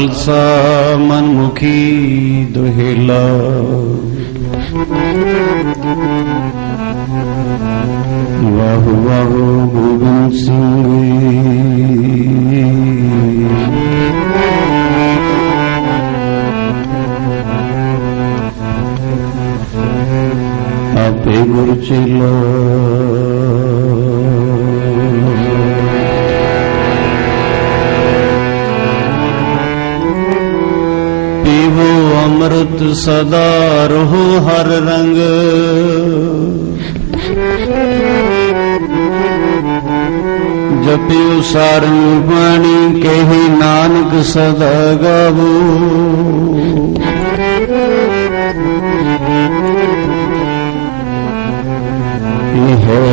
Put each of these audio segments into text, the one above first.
खालसा मनमुखी दुहेला। वाहु वाहु गोबिंद सिंह आपे गुरु चेला। पीवो अमृत सदा रहो हर रंग। जपियो सारंग वाणी कहे नानक सदा गावो। है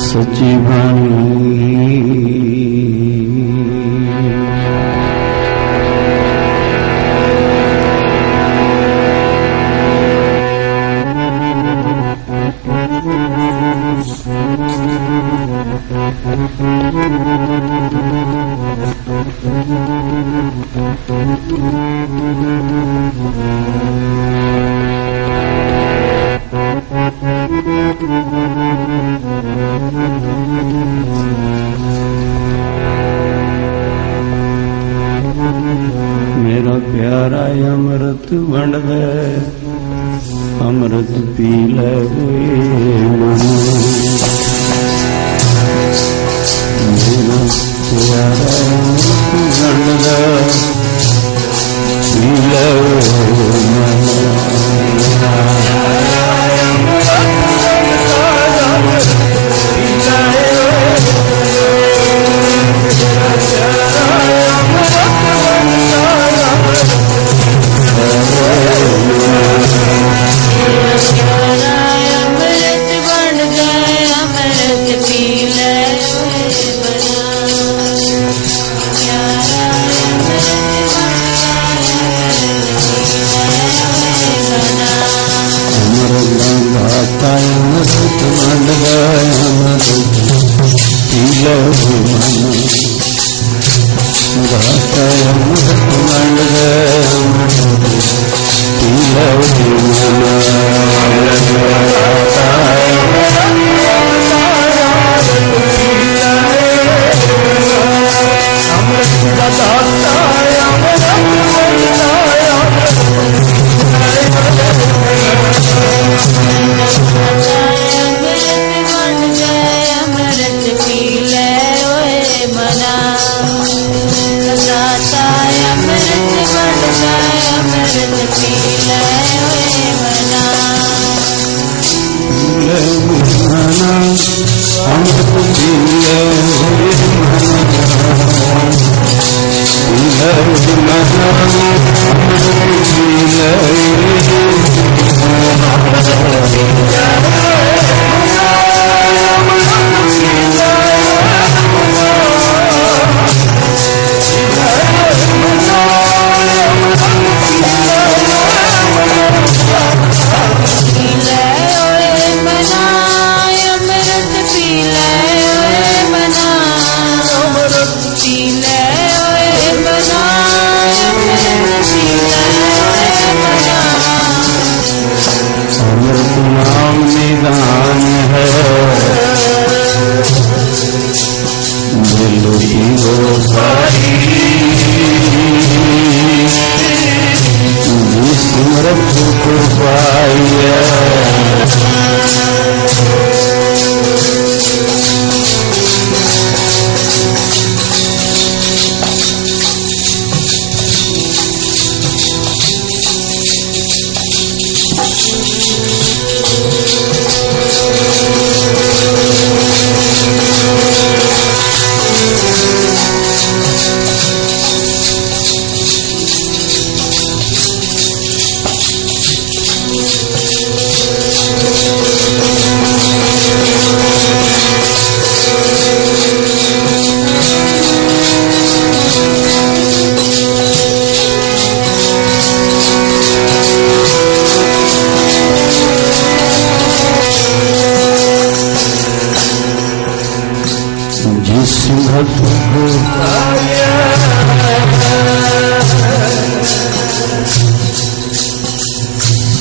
सच्ची वाणी। मेरा प्यारा अमृत बन दे, अमृत पी ले मन। मेरा प्यारा अमृत बन दे, पी ले मन।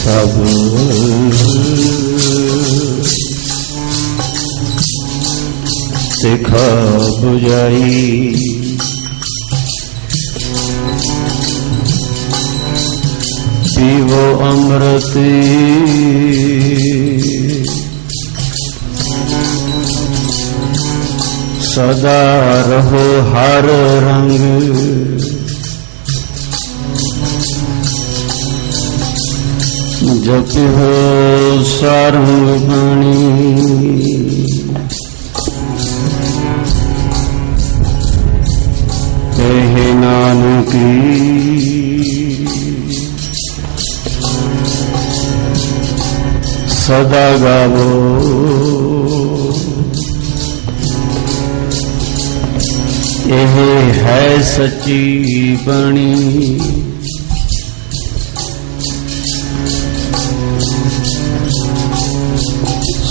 सब सिखा बुझाई पीवो अमृत सदा रहो हर रंग जप हो सारंग बाणी कहे नानक सदा गावो यह है सच्ची बाणी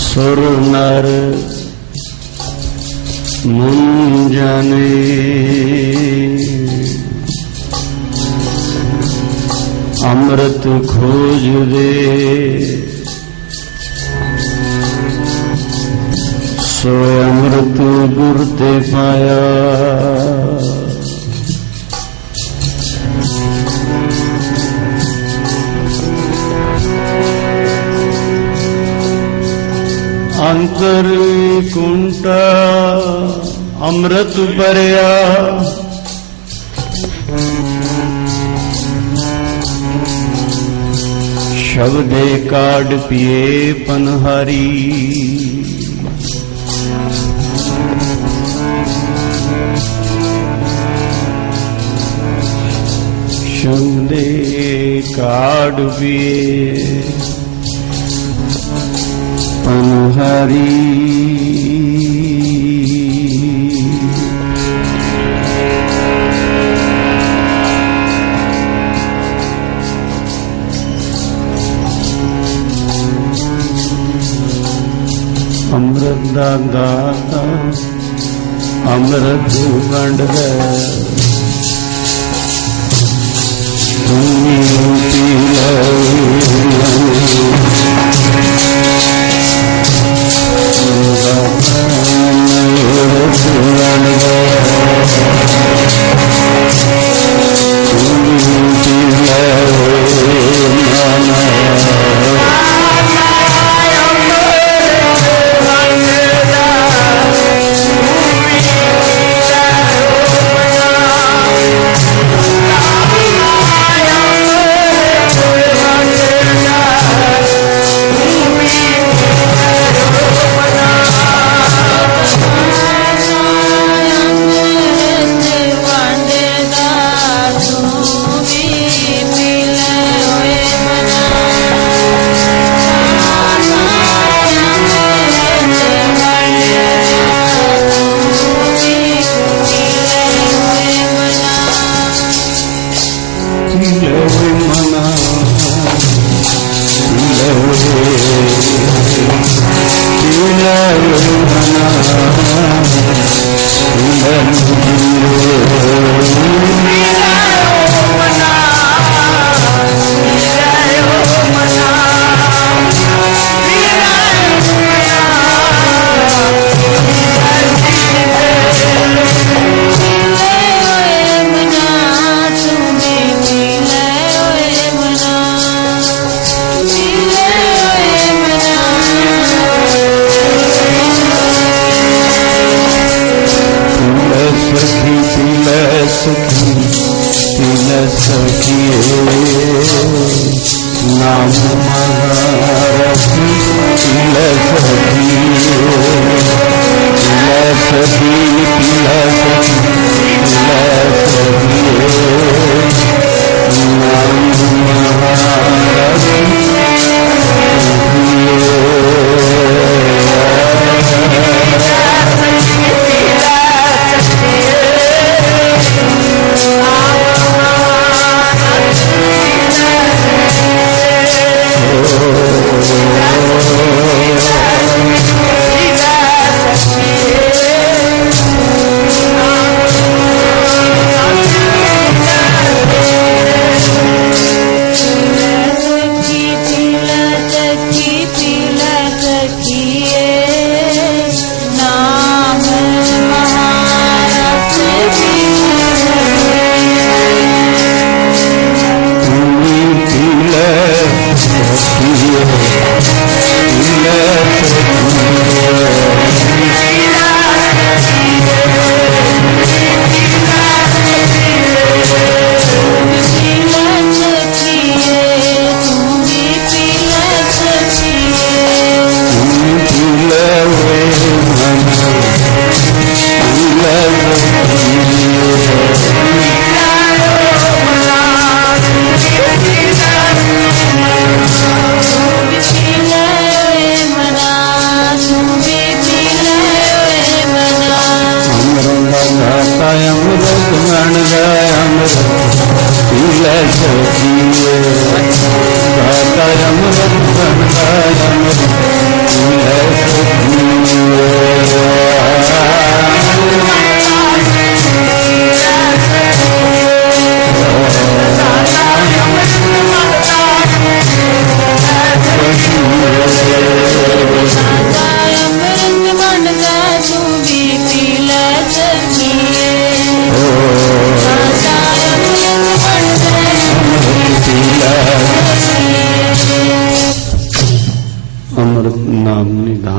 सुर नर मुंजने अमृत खोज दे सो अमृत गुर ते पाया अंतर कुंटा अमृत भरिया शब्दे काढ़ पिए पनहारी शब्दे काढ़ पिए पनहारी अमृत दाता अमृत वंड है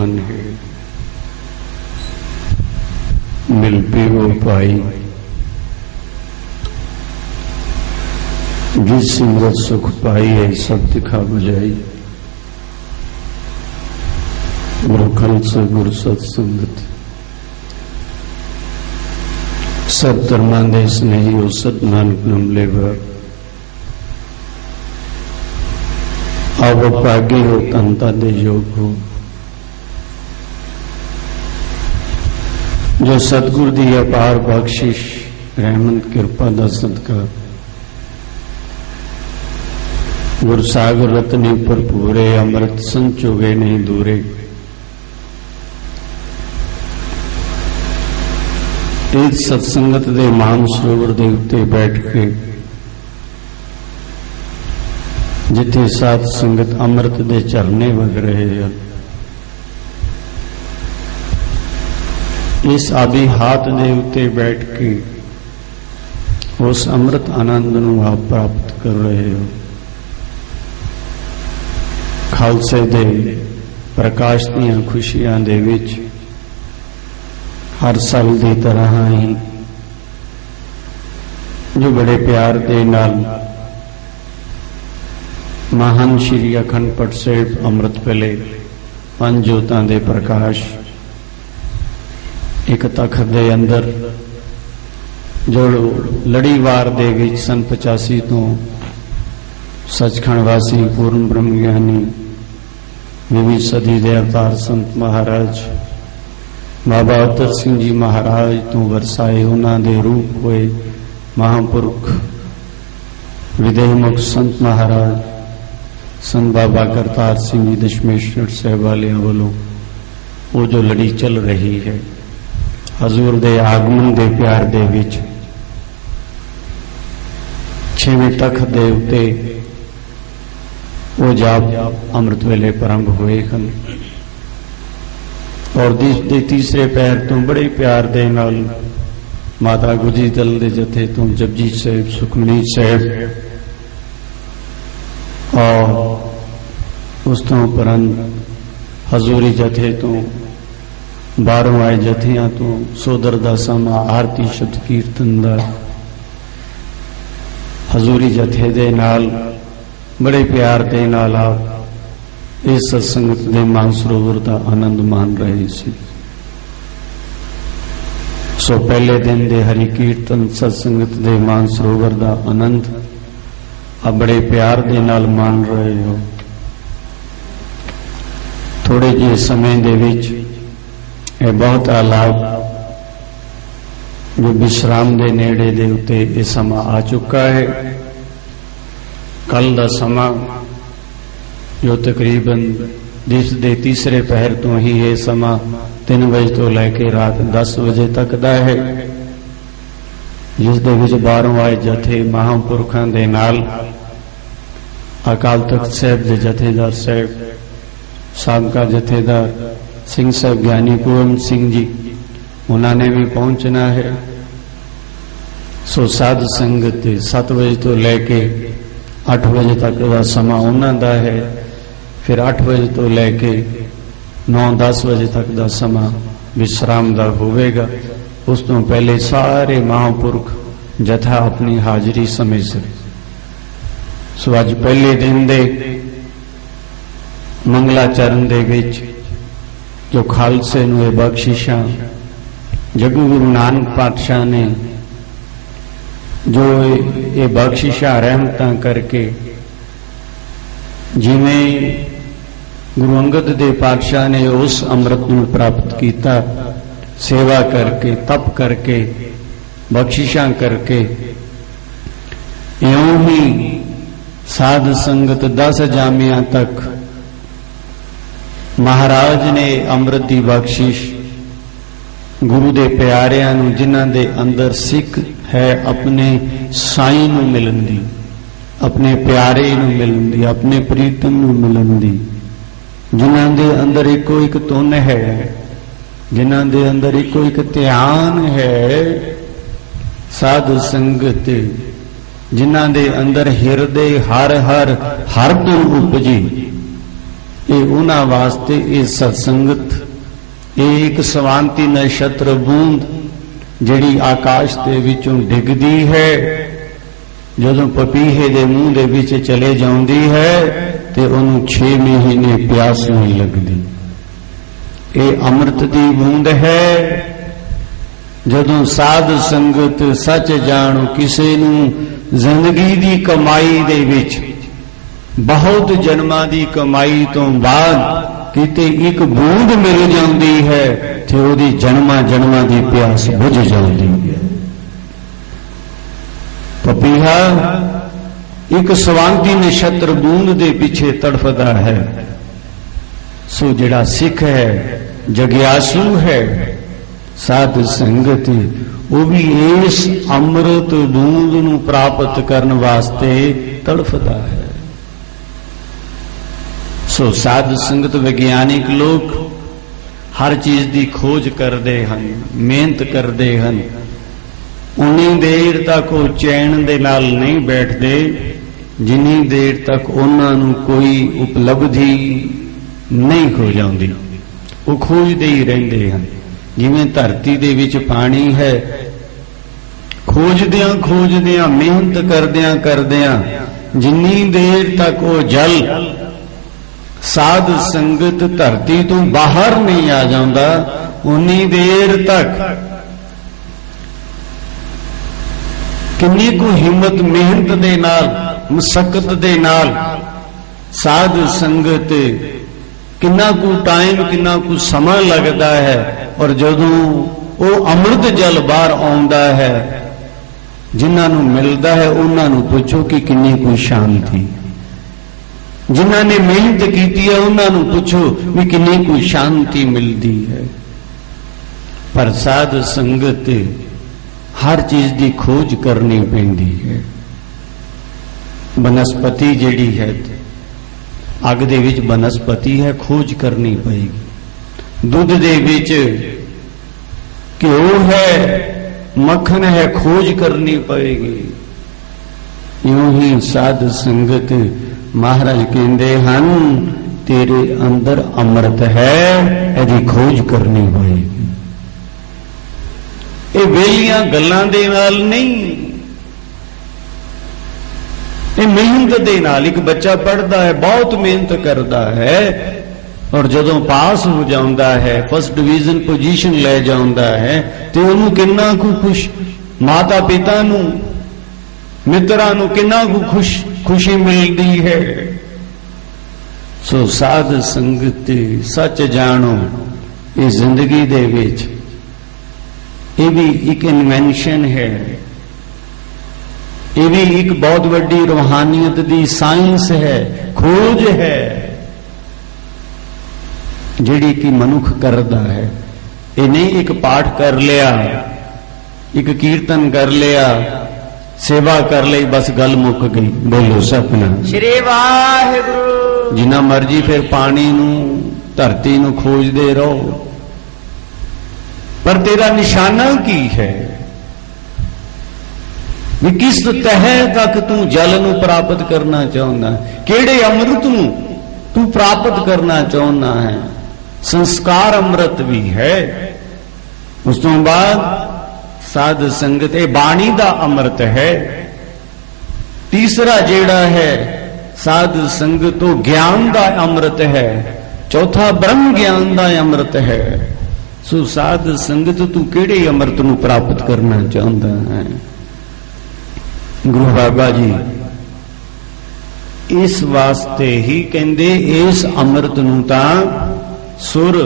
महान है। मिल पीवो पाई जिस सिमरत सुख पाई है, सब दिखा बुझाई। गुरखल से गुरु सत्संगत सब धर्मांदे स्नेही हो सत नानक नाम लेवा। अब पागी हो तंता दे योग हो, जो सतगुरु दी अपार बख्शिश रहमत कृपा दा सदका गुरु सागर रत्नी भरपूरे अमृत संचोगे नहीं दूरे। इस सत्संगत दे मान सरोवर दे उत्ते बैठ के जिथे साध संगत अमृत दे झरने वग रहे हैं, इस आदि हाथ दे उत्ते बैठ के उस अमृत आनंद नूं आप प्राप्त कर रहे हो। खालसे दे प्रकाश दीआं खुशियां दे विच हर साल की तरह ही जो बड़े प्यार दे नाल महान श्री अखंड पाठ साहिब अमृत वेले पंज जोतां दे प्रकाश एक तखत दे अंदर जो लड़ीवार दे विच सन 85 तो सचखंड वासी पूर्ण ब्रह्म ज्ञानी 20वीं सदी दे अवतार संत महाराज बाबा अतर सिंह जी महाराज तो वरसाए उन्हां दे रूप होए महापुरख विदेहमुख संत महाराज संत बाबा करतार सिंह जी दशमेश्वर साहब वालियां वालों वो जो लड़ी चल रही है हजूर दे आगमन दे प्यार दे विच 6वें तखत दे उत्ते वो जाप अमृत वेले प्रारंभ हुए हैं और देश दे तीसरे पैर तो बड़े प्यार दे नाल माता गुजी दल दे जथे तो जपजी साहिब सुखमनी साहिब और उस तो उपरंत हजूरी जथे तो 12 आए जथियां तो सोदर दा समा आरती शब्द कीर्तन दा हजूरी जथे दे नाल बड़े प्यार दे नाल आप इस सत्संगत दे मानसरोवर का आनंद मान रहे सी। सो पहले दिन दे हरि कीर्तन सत्संगत दे मानसरोवर का आनंद अब बड़े प्यार दे नाल मान रहे हो। थोड़े जे समय दे विच ये बहुत आलाप जो विश्राम दे नेड़े दे उत्ते ये समा आ चुका है। कल दा समा जो तकरीबन दिस दे तीसरे पहर तो ही ये समा 3 बजे तो लैके रात 10 बजे तक दा है, जिस दे विच 12 आए जथे महापुरखां दे नाल अकाल तख्त साहिब दे जथेदार साहिब साबका जथेदार सिंह साहब ज्ञानी पूर्ण सिंह जी उन्होंने भी पहुंचना है। सो साध संगत 7 बजे तो लैके 8 बजे तक का समा उन्हों का है। फिर 8 बजे तो लैके 9-10 बजे तक का समा विश्राम का होगा। उस तो पहले सारे महापुरख जथा अपनी हाजरी समय से। सो अज पहले दिन दे मंगलाचरण दे विच जो खालसे नूं बख्शिशां जगू गुरु नानक पातशाह ने जो ये बख्शिशा रहमतां करके जिवें गुरु अंगद दे पातशाह ने उस अमृत नूं प्राप्त किया सेवा करके तप करके बख्शिशां करके, इउं ही साध संगत 10 जामियां तक महाराज ने अमृत की बख्शिश गुरु दे प्यारियां नूं जिन्हां दे अंदर सिख है अपने साईं नूं मिलन दी, अपने प्यारे नूं मिलन दी, अपने प्रीतम नूं मिलन दी, जिन्हां दे अंदर इको एक तुन है, जिन्हां दे अंदर इको एक ध्यान है, साध संगत जिन्हां दे अंदर हिरदे हर हर हर तुम उपजी, ये उन्हां वास्ते ये सत्संगत ये एक सवांती नक्षत्र बूंद जिहड़ी आकाश दे विचों डिगदी है, जदों पपीहे दे मूँह दे विच चले जाउंदी है ते उहनूं 6 महीने प्यास नहीं लगदी। ये अमृत दी बूंद है। जदों साध संगत सच जाणो किसे नूं जिंदगी दी कमाई दे विच बहुत जन्मां दी कमाई तो बाद किते एक बूंद मिल जाती है तो ਉਹਦੀ जन्मां जन्मां दी प्यास बुझ जाती है। पपीहा एक सवांती नक्षत्र बूंद दे पीछे तड़फदा है। सो जिहड़ा सिख है जग्यासू है साध संगत वो भी इस अमृत बूंद नूं प्राप्त करने वास्ते तड़फदा है। सो साध संगत विज्ञानिक लोग हर चीज की खोज करते हैं, मेहनत करते हैं। उन्नी देर तक वो चैन दे नाल नहीं बैठते जिन्नी देर तक उन्होंने कोई उपलब्धि नहीं हो जाती। वो खोजते ही रहते हैं। जिवें धरती दे विच पानी है, खोजदियां खोजदियां मेहनत करदियां करदियां जिन्नी देर तक वो जल साध संगत धरती तो बाहर नहीं आ जाता उन्नी देर तक किन्नी को हिम्मत मेहनत दे नाल मुशक्कत दे नाल साध संगत किन्ना को टाइम किन्ना को समय लगता है। और जदों वो अमृत जल बाहर आउंदा है जिन्हां मिलता है उन्होंने पूछो कि किन्नी को शांति। जिन्हां ने मेहनत की है उन्होंने पूछो भी किन्नी को शांति मिलती है। पर साध संगत हर चीज की खोज करनी पैंदी है। बनस्पति जिहड़ी है अग दे विच बनस्पति है, खोज करनी पएगी। दुध दे विच घ्यो है, मक्खन है, खोज करनी पएगी। यूं ही साध संगत महाराज कहते हैं तेरे अंदर अमृत है, यदि खोज करनी पड़ेगी। ये वेलियां गल्लां दे नाल नहीं, ये मेहनत दे नाल। एक बच्चा पढ़ता है, बहुत मेहनत करता है और जदों पास हो जाता है, फर्स्ट डिवीजन पोजीशन ले जाता है तो उन्होंने किन्ना को खुश, माता पिता नूं मित्रां नूं किन्ना को खुशी मिलती है। सो साध संगत सच जानो ये जिंदगी दे विच ये भी एक इन्वेंशन है, ये भी एक बहुत बड़ी रूहानियत दी साइंस है, खोज है जिहड़ी कि मनुख करदा है। ये नहीं एक पाठ कर लिया, एक कीर्तन कर लिया, सेवा कर ली, बस गल मुक गई। बोलो सपना श्री वाहिगुरु। जिन्ना मर्जी फिर पानी नू धरती नू खोजदे रहो, पर तेरा निशाना की है भी किस तह तक तू जल नू प्राप्त करना चाहना, केड़े अमृत नू तू प्राप्त करना चाहना है। संस्कार अमृत भी है। उस तो बाद साध संगत बाणी दा अमृत है। तीसरा जेड़ा है साध संगत तो ज्ञान दा अमृत है। चौथा ब्रह्म ज्ञान दा अमृत है। सो साध संगत तू केड़े अमृत नू प्राप्त करना चाहता है। गुरु बाबा जी इस वास्ते ही कहंदे इस अमृत नू तां सुर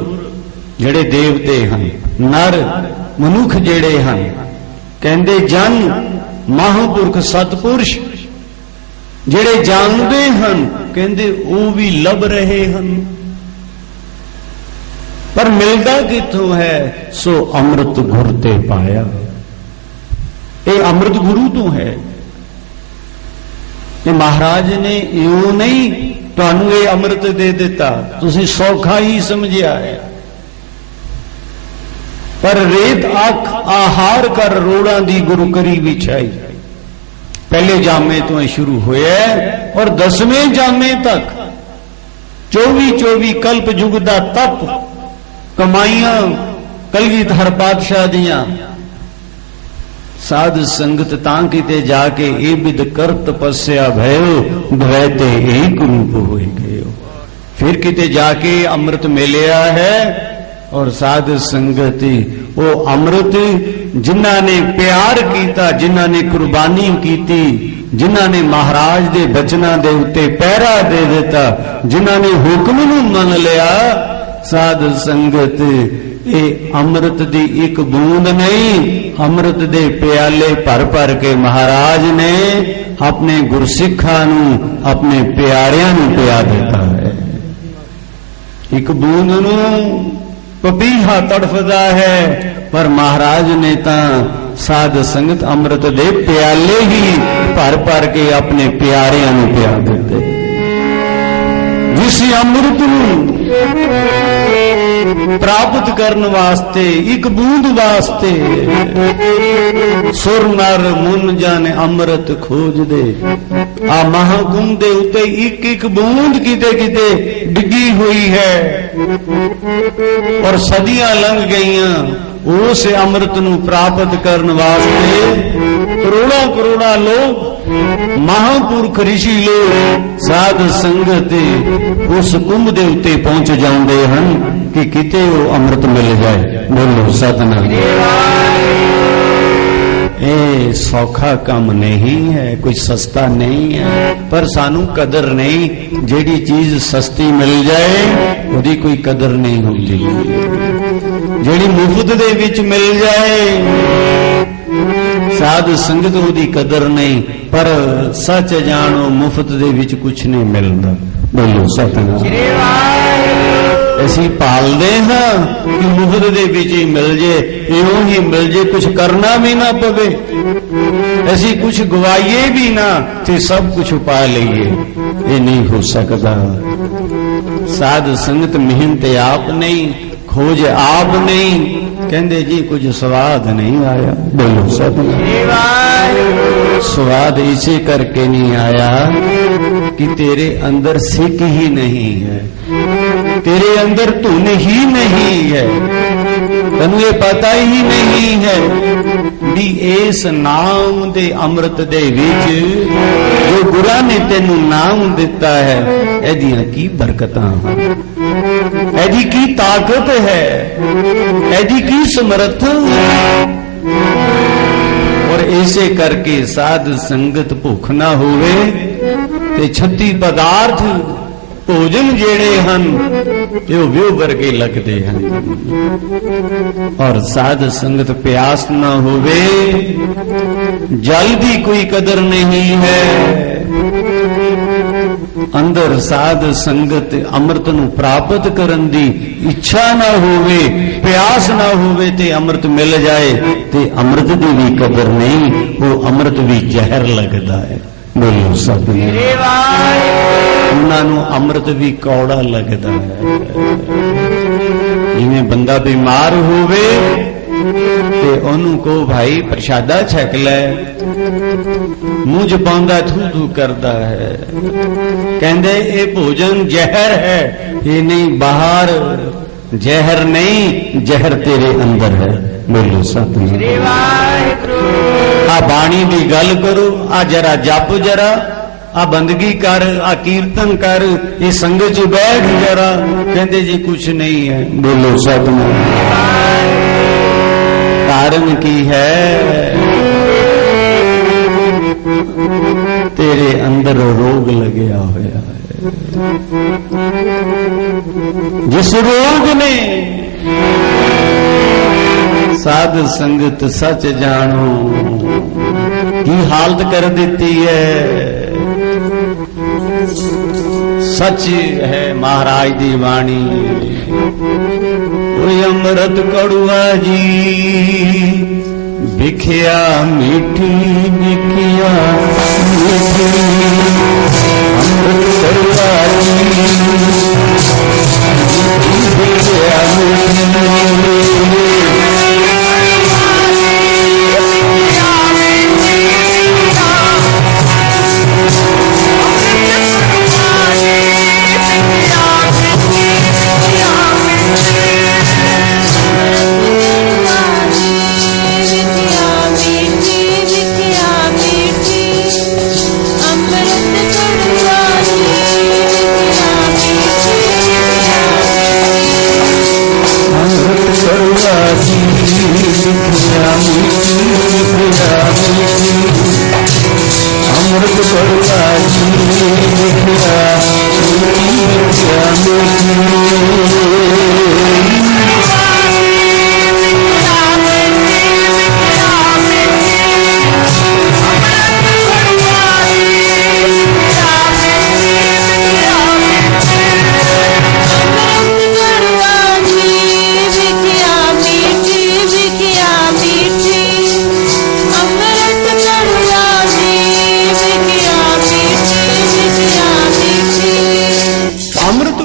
जेड़े देवते हैं, नर मनुख जेड़े हैं, कहंदे जन महापुरख सतपुरुष जेड़े जानते हैं, कहंदे वो भी लभ रहे हैं। पर मिलता किथों है? सो अमृत गुर ते पाया। ये अमृत गुरु तो है। ये महाराज ने यूं नहीं तुहानू ये अमृत दे दिता, तुसी सौखा ही समझिया है। पर रेत आख आहार कर रोड़ा दी गुरु करी विछाई। पहले जामे तो शुरू हुए और 10वें जामे तक 24 कल्प युग दा तप कमाइयां कलगीधर पातशाह दियां साध संगत तां किते जाके ए बिद कर तपस्या भयो द्वैते एक रूप होए गयो। फिर किते जाके अमृत मिलिया है और साध संगति वो अमृत जिन्हां ने प्यार कीता, जिन्हां ने कुर्बानी कीती, जिन्हां ने महाराज दे बचनां दे उत्ते पहरा दे दिता, जिन्हां ने हुक्म नूं मन लिया, साध संगत ये अमृत दी एक बूंद नहीं, अमृत दे प्याले भर भर के महाराज ने अपने गुरसिखा नूं अपने प्यारियां नूं पिया देता है। एक बूंद नूं पपीहा तड़फदा है, पर महाराज ने तां साध संगत अमृत दे प्याले ही भर भर के अपने प्यारियां नूं पिया देते। जिस अमृत नूं प्राप्त करने वास्ते एक बूंद वास्ते सुर नर मुन जाने अमृत खोज दे। आ महाकुंभ दे उत्ते एक एक बूंद किते किते डिगी हुई है और सदियां लंघ गईयां। उस अमृत नूं प्राप्त करने वास्ते करोड़ा करोड़ा लोग महापुरख ऋषि लोग साध संगत उस कुंभ दे उत्ते पहुंच जाते हैं कि किते वो अमृत मिल जाए। बोलो सतनाम। ए सौखा काम नहीं है, कोई सस्ता नहीं है, पर सानू कदर नहीं। जेड़ी चीज सस्ती मिल जाए उदी कोई कदर नहीं होती, जेड़ी मुफ्त दे विच मिल जाए साध संगत उदी कदर नहीं। पर सच जानो मुफ्त दे विच कुछ नहीं मिलता। बोलो सतनाम। असी पालते हाँ कि मुफ्त दे विच ही मिल जे, इउं ही मिल जे, कुछ करना भी ना पवे, असी कुछ गवाइए भी ना ते सब कुछ पा लईए, ये नहीं हो सकता। साध संगत मेहनत आप नहीं, खोज आप नहीं, कहते जी कुछ स्वाद नहीं आया। बोलो सतनाम। स्वाद इसे करके नहीं आया कि तेरे अंदर सिक ही नहीं है, तेरे अंदर धुन ही नहीं है, तन्नू ये पता ही नहीं है भी इस नाम दे अमृत दे विच जो गुरा ने तेनू नाम दिता है एदियां की बरकतां हैं, एदी की ताकत है, एदी की समर्थ है। और ऐसे करके साध संगत भुख ना होवे ते 36 पदार्थ भोजन जेड़े हन व्यो वर्गे लगते हैं। और साध संगत प्यास ना होवे, जल की कोई कदर नहीं है। अंदर साध संगत अमृत नूं प्राप्त करन दी इच्छा ना होवे, प्यास ना होवे ते अमृत मिल जाए ते अमृत दी भी कदर नहीं, वो अमृत भी जहर लगता है। बोलो सतनाम। उन्होंने अमृत भी कौड़ा लगता है। जिवें बंदा बीमार होवे ते ओनू को भाई प्रसादा छक लै, मुंह च पाउंदा थू थू करदा है, कहंदे ये भोजन जहर है। ये नहीं, बाहर जहर नहीं, जहर तेरे अंदर है। बोलो सतनाम। आ बाणी की गल करो, आ जरा जप, जरा आ बंदगी कर, आ कीर्तन कर, ये संगत च बैठ जरा, कहंदे जी कुछ नहीं है। बोलो सतनाम। कारण की है? तेरे अंदर रोग लगे होया है, जिस रोग ने साध संगत सच जानो की हालत कर देती है। सच है महाराज दी वाणी, कोई अमृत कड़ुआ जी बिखिया मीठी, बिखिया मीठी अमृत कड़ुआ जी बिखिया मीठी।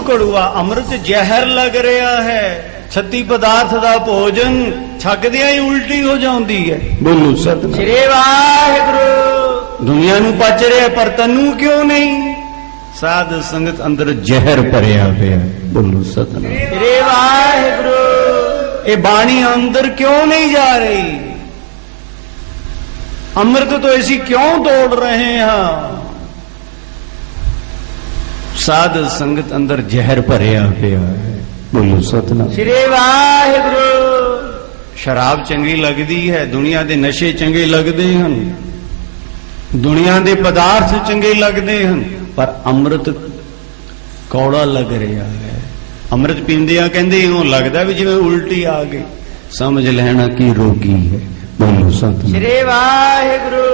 कड़ुआ, अमृत जहर लग रहा है। 36 पदार्थ का भोजन छकदियां ही उल्टी हो जाती है। बोलो सतनाम श्री वाहिगुरु। दुनिया नू पच रहा पर तनू क्यों नहीं? साध संगत अंदर जहर भरिया पिया। बोलो सतनाम श्री वाहिगुरु। ये बाणी अंदर क्यों नहीं जा रही? अमृत तो ऐसी क्यों तोड़ रहे हैं? साध संगत अंदर जहर भरिया पिया है। बोलो सतनाम श्री वाहिगुरु। शराब चंगी लगती है, दुनिया के नशे चंगे लगते हैं, दुनिया के पदार्थ चंगे लगते हैं, पर अमृत कौड़ा लग रहा है। अमृत पींदिया कहते यूं लगता भी जिवें उल्टी आ गई। समझ लेना कि रोगी है। बोलो सतनाम श्री वाहिगुरु।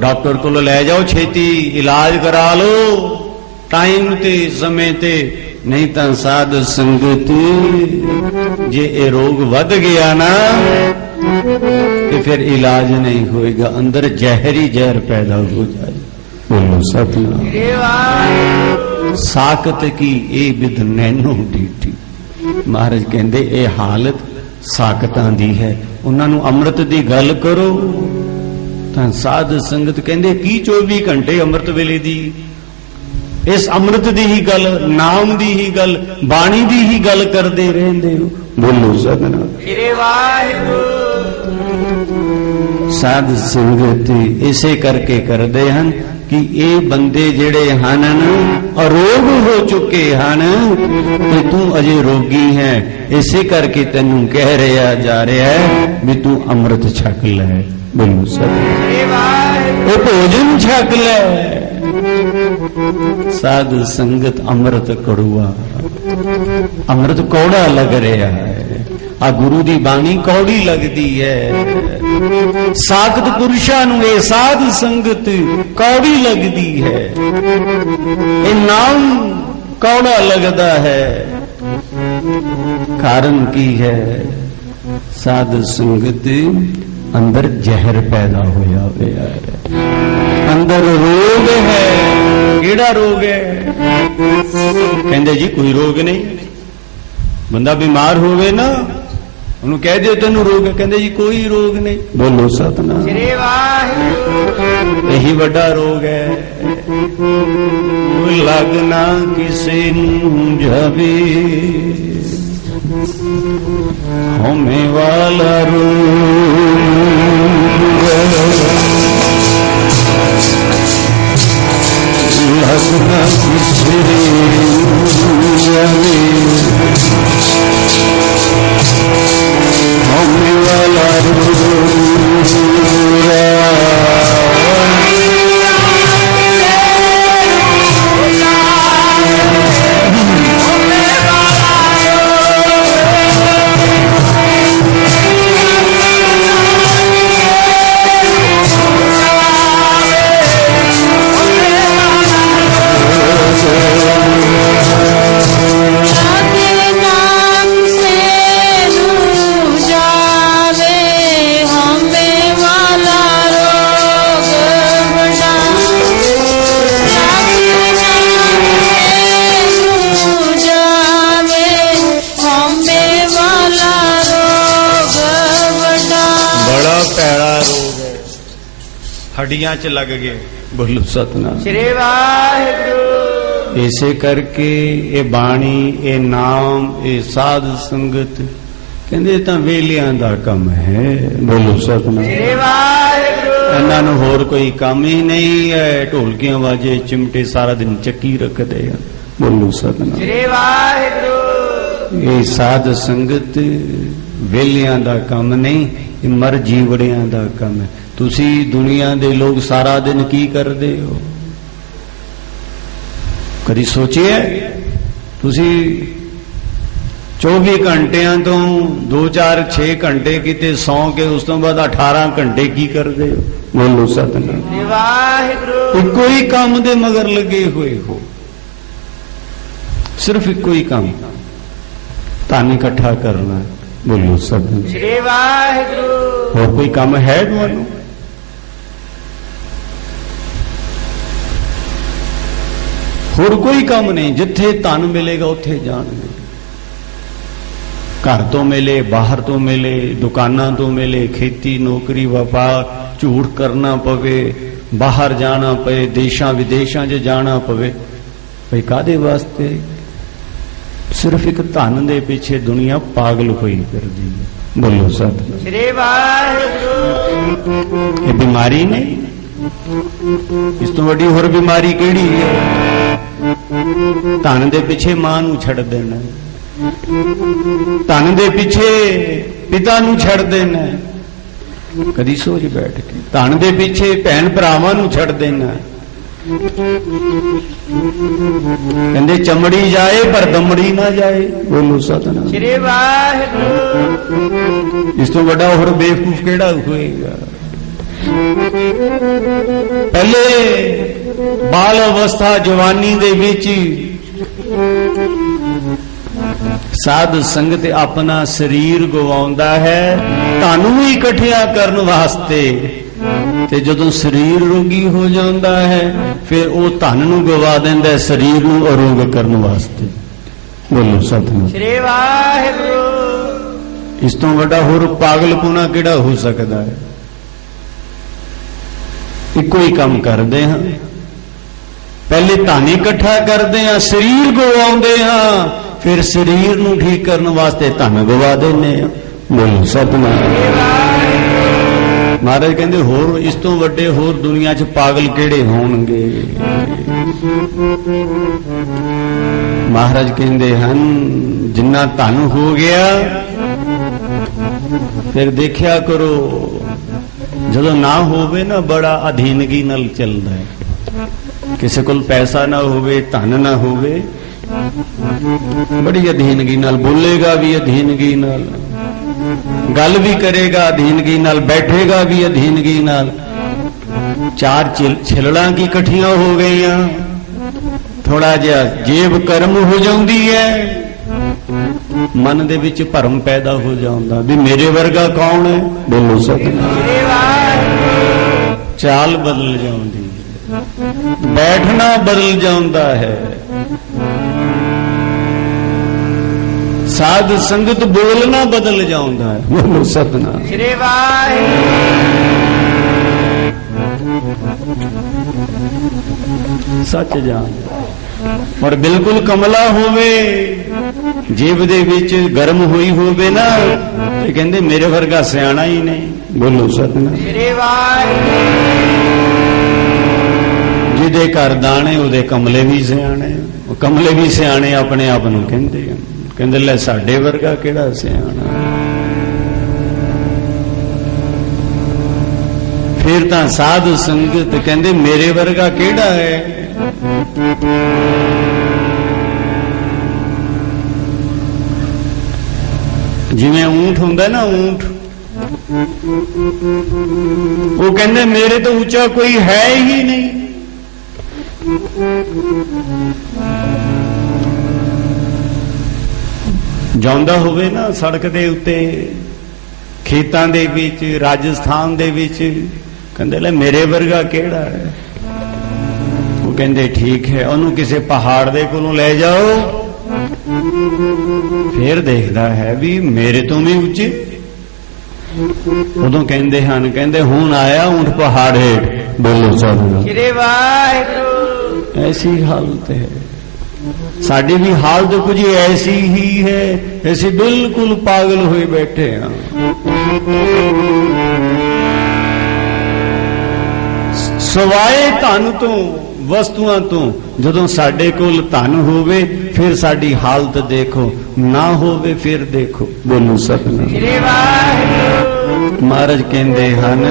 डॉक्टर को ले जाओ, छेती इलाज करा लो टाइम ते समय ते, नहीं तो साध संगत जे ए रोग वध गया ना तो फिर इलाज नहीं होएगा, अंदर जहर ही जहर पैदा हो जाए। बोलो सतनाम। साकत की ए विध नैनो डीठी। महाराज कहते ए हालत साकतां दी है। उन्होंने अमृत की गल करो तो साध संगत कहते की 24 घंटे अमृत वेले दी, इस अमृत दी ही गल, नाम दी ही गल, बाणी दी ही गल करते रहंदे हो। बोलो सतनाम श्री वाहिगुरु। साध संगत इसे करके करते हैं कि ये बंदे जेड़े हन अरोग हो चुके हैं कि तू अजे रोगी है, इसे करके तेनू कह रहा जा रहा है भी तू अमृत छक ले। बोलो सतनाम। वो भोजन छक ले। साधु संगत अमृत कड़ुआ, अमृत कौड़ा लग रहा है। आ गुरु दी बाणी कौड़ी लगती है। साकत पुरुषां नूं ये साध संगत कौड़ी लगती है। ये नाम कौड़ा लगता है। कारण की है? साध संगत अंदर जहर पैदा होया हुआ है, अंदर रोग है। केड़ा रोग है? कहंदे जी कोई रोग नहीं। बंदा बीमार होवे ना, उन्होंने कह दियो तेनू रोग है, कहंदे जी कोई रोग नहीं। बोलो सतनाम श्री वाहिगुरु। यही बड़ा रोग है। लगना किसे नूं जावे होने वाला रोग, लगना किसे नूं जावे होने वाला रोग। हड्डियां च लग गए। बोलो सतनाम श्री वाहिगुरु। इसे करके ये बाणी, ये नाम, ये साध संगत कहंदे तां वेलियां दा काम है। बोलो सतनाम श्री वाहिगुरु। इन्हां नूं होर कोई काम ही नहीं है। ढोलकियां वाजे चिमटे सारा दिन चक्की रखते हैं। बोलो सतनाम श्री वाहिगुरु। ये साध संगत वेलियां दा काम नहीं, ये मर जीवड़ियां दा काम है। तुसी दुनिया दे लोग सारा दिन की करते हो? कभी सोचिए? तुसी 24 घंटिया तो 2 4 6 घंटे किते सौ के उस तो बाद 18 घंटे की करते हो? बोलो सतनाम वाहिगुरु। इको ही काम दे मगर लगे हुए हो, सिर्फ इको ही काम, धन इकट्ठा करना। बोलो सतनाम श्री वाहिगुरु। और कोई काम है तुहानू? होर कोई काम नहीं। जिथे धन मिलेगा उत्थे जाणगे। घर तो मिले, बाहर तो मिले, दुकानां तो मिले, खेती नौकरी व्यापार, झूठ करना पवे, बाहर जाना पवे, देशां विदेशां च जाना पवे, भाई कादे वास्ते? सिर्फ एक धन दे पीछे दुनिया पागल हुई फिरदी है। बोलो सतनाम श्री वाहिगुरू। ये बीमारी नहीं, इस तो वड्डी होर बीमारी केड़ी है? धन दे पीछे मां नूं छड़ देना, धन दे पीछे पिता नूं छड़ देना। कदी सोच बैठ के, धन दे पीछे भैन भरावां नूं छड़ देना। कहंदे चमड़ी जाए पर दमड़ी ना जाए। बोलो सतनाम श्री वाहिगुरू। इस तो बड़ा होर बेवकूफ केड़ा होएगा? पहले बाल अवस्था जवानी दे विच साध संगत अपना शरीर गवाउंदा है धन भी इकट्ठिया करन वास्ते, ते जदों शरीर रोगी हो जाता है फिर वो धन नूं गवा देंदा है शरीर नूं अरोग करन वास्ते। बोलो सतनाम श्री वाहिगुरू। इस तो वड्डा होर पागलपुना किहड़ा हो सकदा है? इको ही काम करते हाँ, पहले धन इकट्ठा करते हैं, शरीर गवाउंदे हाँ, फिर शरीर नूं ठीक करने वास्ते धन गवा देने। बोलो सतनाम। महाराज कहते होर इस तो वड्डे होर दुनिया च पागल केड़े होणगे? महाराज कहते हैं जिन्ना धन हो गया फिर देखिया करो जदों ना होवे ना बड़ा अधीनगी नाल चलदा है। किसी कोल पैसा ना होवे, धन ना होवे, बड़ी अधीनगी नाल बोलेगा भी, अधीनगी नाल गल भी करेगा, अधीनगी नाल बैठेगा भी, अधीनगी नाल। चार छिलड़ा की इकट्ठियां हो गई, थोड़ा जिहा जेब कर्म हो जाती है, मन दे विच भरम पैदा हो जाता भी मेरे वर्गा कौन है। बोलो सतनाम। चाल बदल जाती, बैठना बदल जाता है, साध संगत बोलना बदल जाता है। बोलो सतनाम श्री वाहिगुरू। सच जान और बिल्कुल कमला होवे, जेब दे विच गर्म हुई होवे ना, ते कहंदे मेरे वर्गा सियाणा ही नहीं। बोलो सतनाम श्री वाहिगुरू। जिहदे घर दाने उहदे कमले भी सियाणे, कमले भी सियाणे अपने आप नूं कहंदे हैं। कहंदे ले साडे वर्गा केड़ा सियाणा। फिर तां साध संगत कहंदे मेरे वर्गा केड़ा है। जिवें ऊंट हुंदा ना, ऊंट वो कहंदे मेरे तो ऊंचा कोई है ही नहीं। जांदा होवे ना सड़क दे उत्ते, खेतां दे विच, राजस्थान दे विच, कहंदे ले मेरे वर्गा केड़ा है। वो कहंदे ठीक है, ओनू किसी पहाड़ दे कोलों ले जाओ, फिर देखदा है भी मेरे तो भी उच्चे। उदों कहंदे हन, कहंदे हुण आया ऊंट पहाड़ हेठ। बोलो सतनाम श्री वाहिगुरू। ऐसी हालत है, साड़ी भी हालत कुछ ऐसी ही है, ऐसे बिल्कुल पागल हुए बैठे हैं। सवाए धन तो, वस्तुआं तो, जदों साडे कोल धन होवे फिर साडी हालत देखो, ना होवे फिर देखो। बोलो सतनाम। महाराज कहंदे हन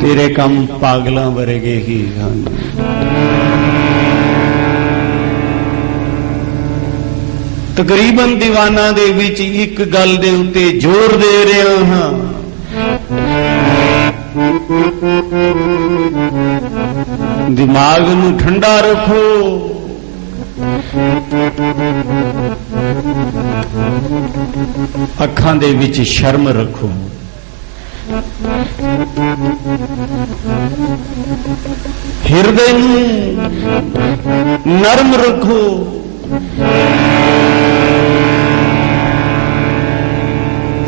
तेरे कम पागलां वरगे ही हन। तकरीबन दीवाना दे विच एक गल दे उत्ते जोर दे रहा हां, दिमाग नूं ठंडा रखो, अखां दे विच शर्म रखो, हिरदे हिरदे नूं नरम रखो।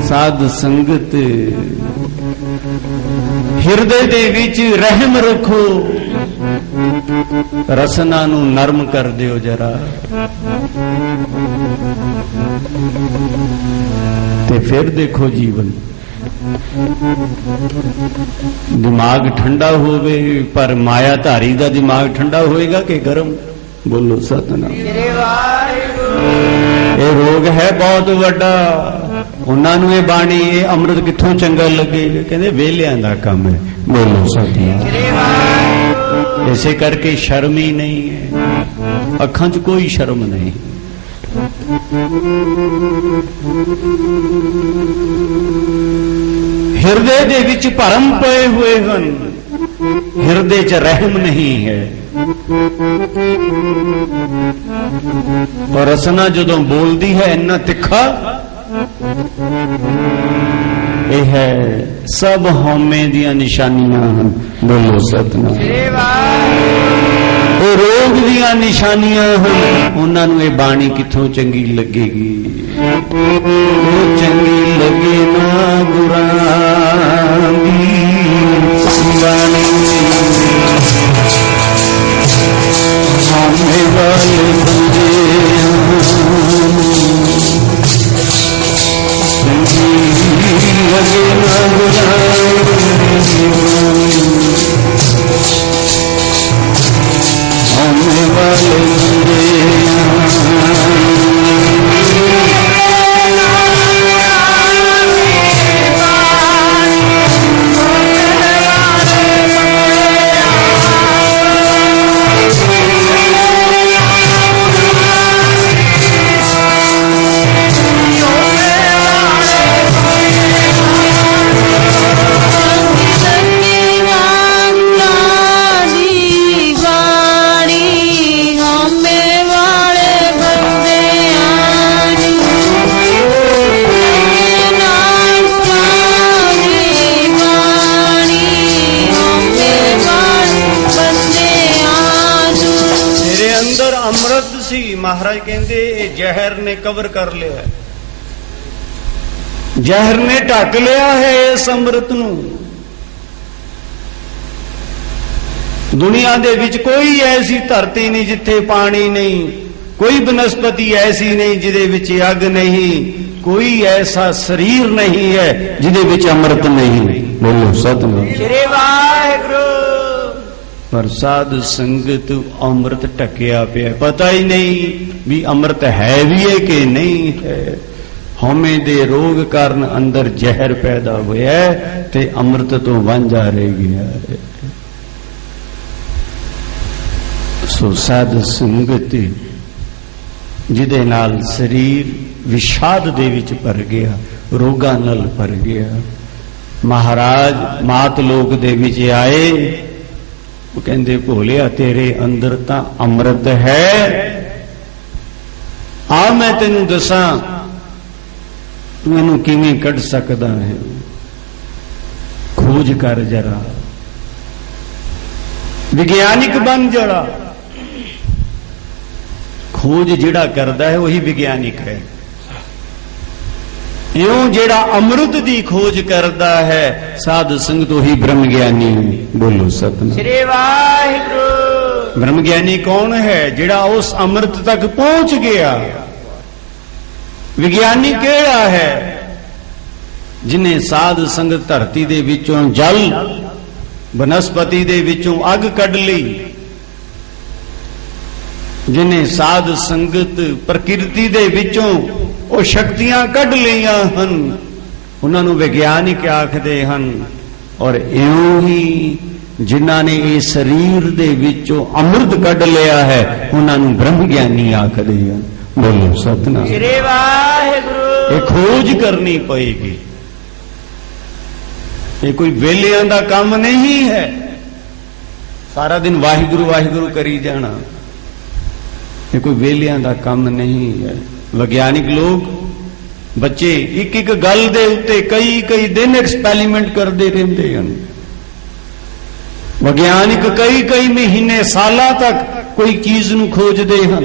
साध संगत हिरदे दे विच रहम रखो, रसना नूं नरम कर दिओ जरा। ते फिर देखो जीवन दिमाग ठंडा होवे, पर मायाधारी दा दिमाग ठंडा होएगा कि गर्म? बोलो सतनाम। ये रोग है बहुत वड्डा। उन्होंने ये बाणी ये अमृत कित्थों चंगा लगे? कहते वेलियां दा काम है। बोलो सतनाम। इसे करके शर्म ही नहीं है, अखां च कोई शर्म नहीं। हिरदे दे विच भरम पए हुए हन, हिरदे च रहम नहीं है। और रसना जदों बोलदी है इन्ना तिखा, यह है सब हौमे दियां निशानियां हन। बोलो सतनाम। वो रोग दियां निशानियां हन, उन्होंने ये बाणी कित्थों चंगी लगेगी? वो चंगी लगे ना गुरां दी बाणी। हमें वाले बंदे लगे ना गुरां दी बाणी। हमें वाले बंदे महाराज कहते जहर ने कवर कर लिया, जहर ने ढक लिया है इस अमृत नूं। दुनिया दे विच कोई ऐसी धरती नहीं जिथे पानी नहीं, कोई बनस्पति ऐसी नहीं जिदे विच अग नहीं, कोई ऐसा शरीर नहीं है जिदे विच अमृत नहीं। बोलो सतनाम। श्री वाहिगुरू। पर साध संगत अमृत टकिया पिया, पता ही नहीं भी अमृत है भी है कि नहीं है। हमें दे रोग कारण अंदर जहर पैदा होया है ते अमृत तो वांझा रह गया है। सो साध संगत जिदे नाल शरीर विषाद दे विच भर गया, रोगां नाल भर गया। महाराज मात लोक दे विच आए, वो कहंदे भोलिया तेरे अंदर तां अमृत है, आ मैं तेनू दसा तू इनू किवें कढ सकदा है, खोज कर जरा, विज्ञानिक बन जरा। खोज जिहड़ा करदा है वही विज्ञानिक है। यूं जेड़ा अमृत दी खोज करता है साध संगत ही ब्रह्म ज्ञानी। बोलो सतनाम। श्री वाहिगुरू। ब्रह्म ज्ञानी कौन है? जेड़ा उस अमृत तक पहुंच गया। विज्ञानी केड़ा है? जिन्हें साध संगत धरती दे विचों जल, बनस्पति दे विचों अग कढ ली, जिन्हें साध संगत प्रकृति दे विचों वो शक्तियां कढ लिया हन, उन्होंने विज्ञानिक आखदे हन। और इउं ही जिन्हां ने ये शरीर दे विचों अमृत कढ लिया है उन्होंने ब्रह्म ज्ञानी आखदे हन। बोलो सतनाम। श्री वाहिगुरू। ये खोज करनी पएगी, ये कोई वेलियां दा काम नहीं है सारा दिन वाहिगुरू वाहिगुरू करी जाना। ये कोई वेलियां दा काम नहीं है। विज्ञानिक लोग बच्चे एक एक गल दे उत्ते कई कई दिन एक्सपेरिमेंट करते रहते हैं। ਵਿਗਿਆਨਿਕ ਕਈ ਕਈ ਮਹੀਨੇ ਸਾਲਾਂ ਤੱਕ ਕੋਈ ਚੀਜ਼ ਨੂੰ ਖੋਜਦੇ ਹਨ।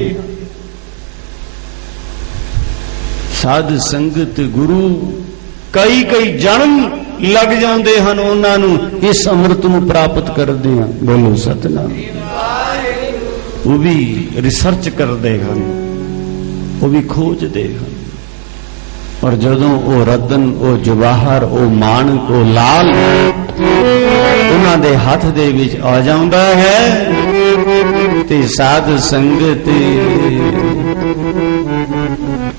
ਸਾਧ ਸੰਗਤ ਗੁਰੂ ਕਈ ਕਈ ਜਨਮ ਲੱਗ ਜਾਂਦੇ ਹਨ ਉਹਨਾਂ ਨੂੰ ਇਸ ਅੰਮ੍ਰਿਤ ਨੂੰ ਪ੍ਰਾਪਤ ਕਰਦੇ ਹਨ। ਬੋਲੋ ਸਤਿਨਾਮ। ਉਹ ਵੀ ਰਿਸਰਚ ਕਰਦੇ ਹਨ, ਉਹ ਵੀ ਖੋਜਦੇ ਹਨ। ਪਰ ਜਦੋਂ ਉਹ ਰਤਨ, ਉਹ ਜਵਾਹਰ, ਉਹ ਮਾਣਕ, ਉਹ ਲਾਲ ਉਹਨਾਂ ਦੇ ਹੱਥ ਦੇ ਵਿੱਚ ਆ ਜਾਂਦਾ ਹੈ ਤੇ ਸਾਧ ਸੰਗਤ